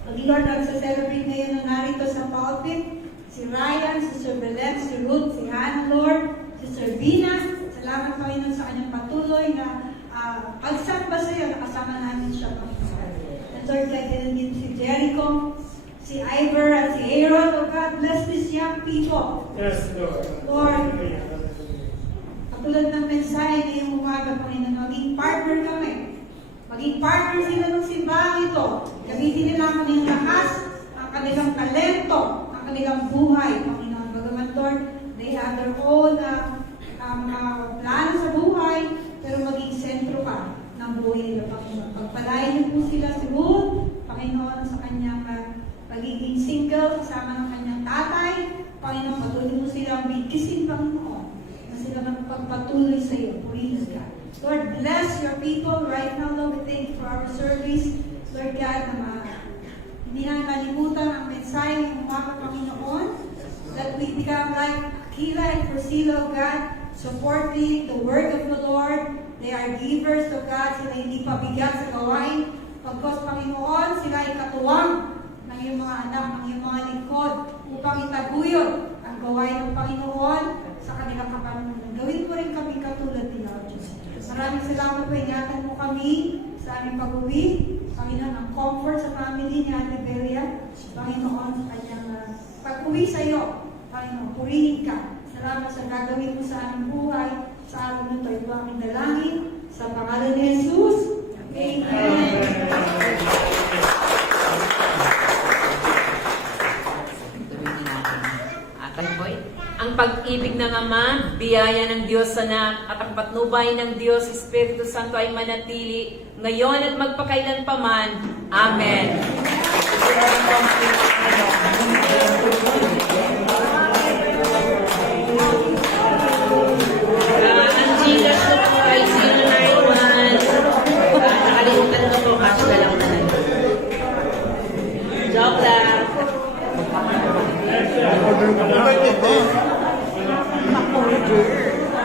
Pag-Lord, nagsa-celebrate ngayon na narito sa pulpit, si Ryan, Sister Belen, si Ruth, si Hannah, Lord, Sister Vina, salamat, Panginoon, sa kanyang patuloy na pagsamba sa iyo, nakasama namin siya, Panginoon. And Lord, kaya din si Jericho, si Ivor, at si Aaron, oh God, bless these young people. Yes, Lord. Lord, katulad ng mensahe ngayong umaga, Panginoon, maging partner kami. Maging partner sila ng simbahan ito. Gamitin nila ang kanilang lakas, ang kanilang talento, ang kanilang buhay, Panginoon. Bagaman, Lord, they have their own plano sa buhay, pero maging sentro ka ng ng buhay nila, Panginoon. Pagpalain niyo po sila si Ruth, Panginoon, sa kanyang pagiging single, kasama ng kanyang tatay. Panginoon, patuloy mo silang bigkisin, Panginoon, na sila magpagpatuloy sa iyo. Purihin ka. Lord, bless your people right now, Lord. We thank you for our service. Lord God, na hindi namin malimutan ang mensahe ng umaga, Panginoon, that we become like Aquila and Priscilla, God, supporting the word of the Lord. They are givers of God. Sila hindi pabigat sa gawain. Pagkos, Panginoon, sila ay katuwang ng iyong mga anak, ng iyong mga lingkod, upang itaguyod ang gawain ng Panginoon sa kanilang kapanahonan. Gawin mo rin kami katulad nila, O Diyos. Maraming salamat po, ingatan mo kami sa aming pag-uwi. Panginoon, ang comfort sa family ni Ate Belia. Panginoon, sa kanyang pag-uwi sa iyo. Panginoon, purihin ka. Salamat sa gagawin mo sa aming buhay. Sa araw nito, ito ang aming dalangin. Sa pangalan ni Jesus. Amen. Ang pag-ibig ng Ama, biyaya ng Diyos Anak, at ang patnubay ng Diyos Espiritu Santo ay manatili ngayon at magpakailanpaman. Amen. Ang Gcash ko po ay 091. Nakalimutan ko po, cash na lang na. Joke lang.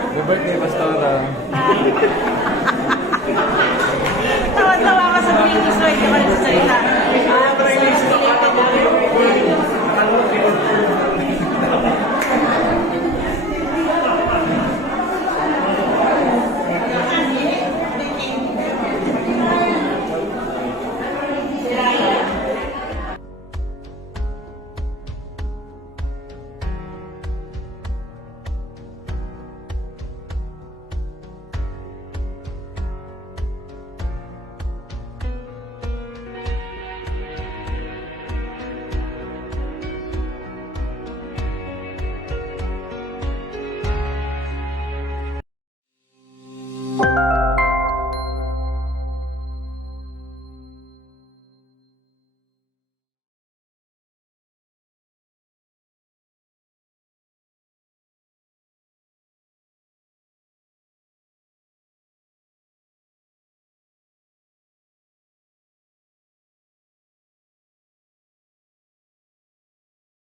Happy birthday, Pastora. Tawa-tawa ka sa video, so hindi ko rin sa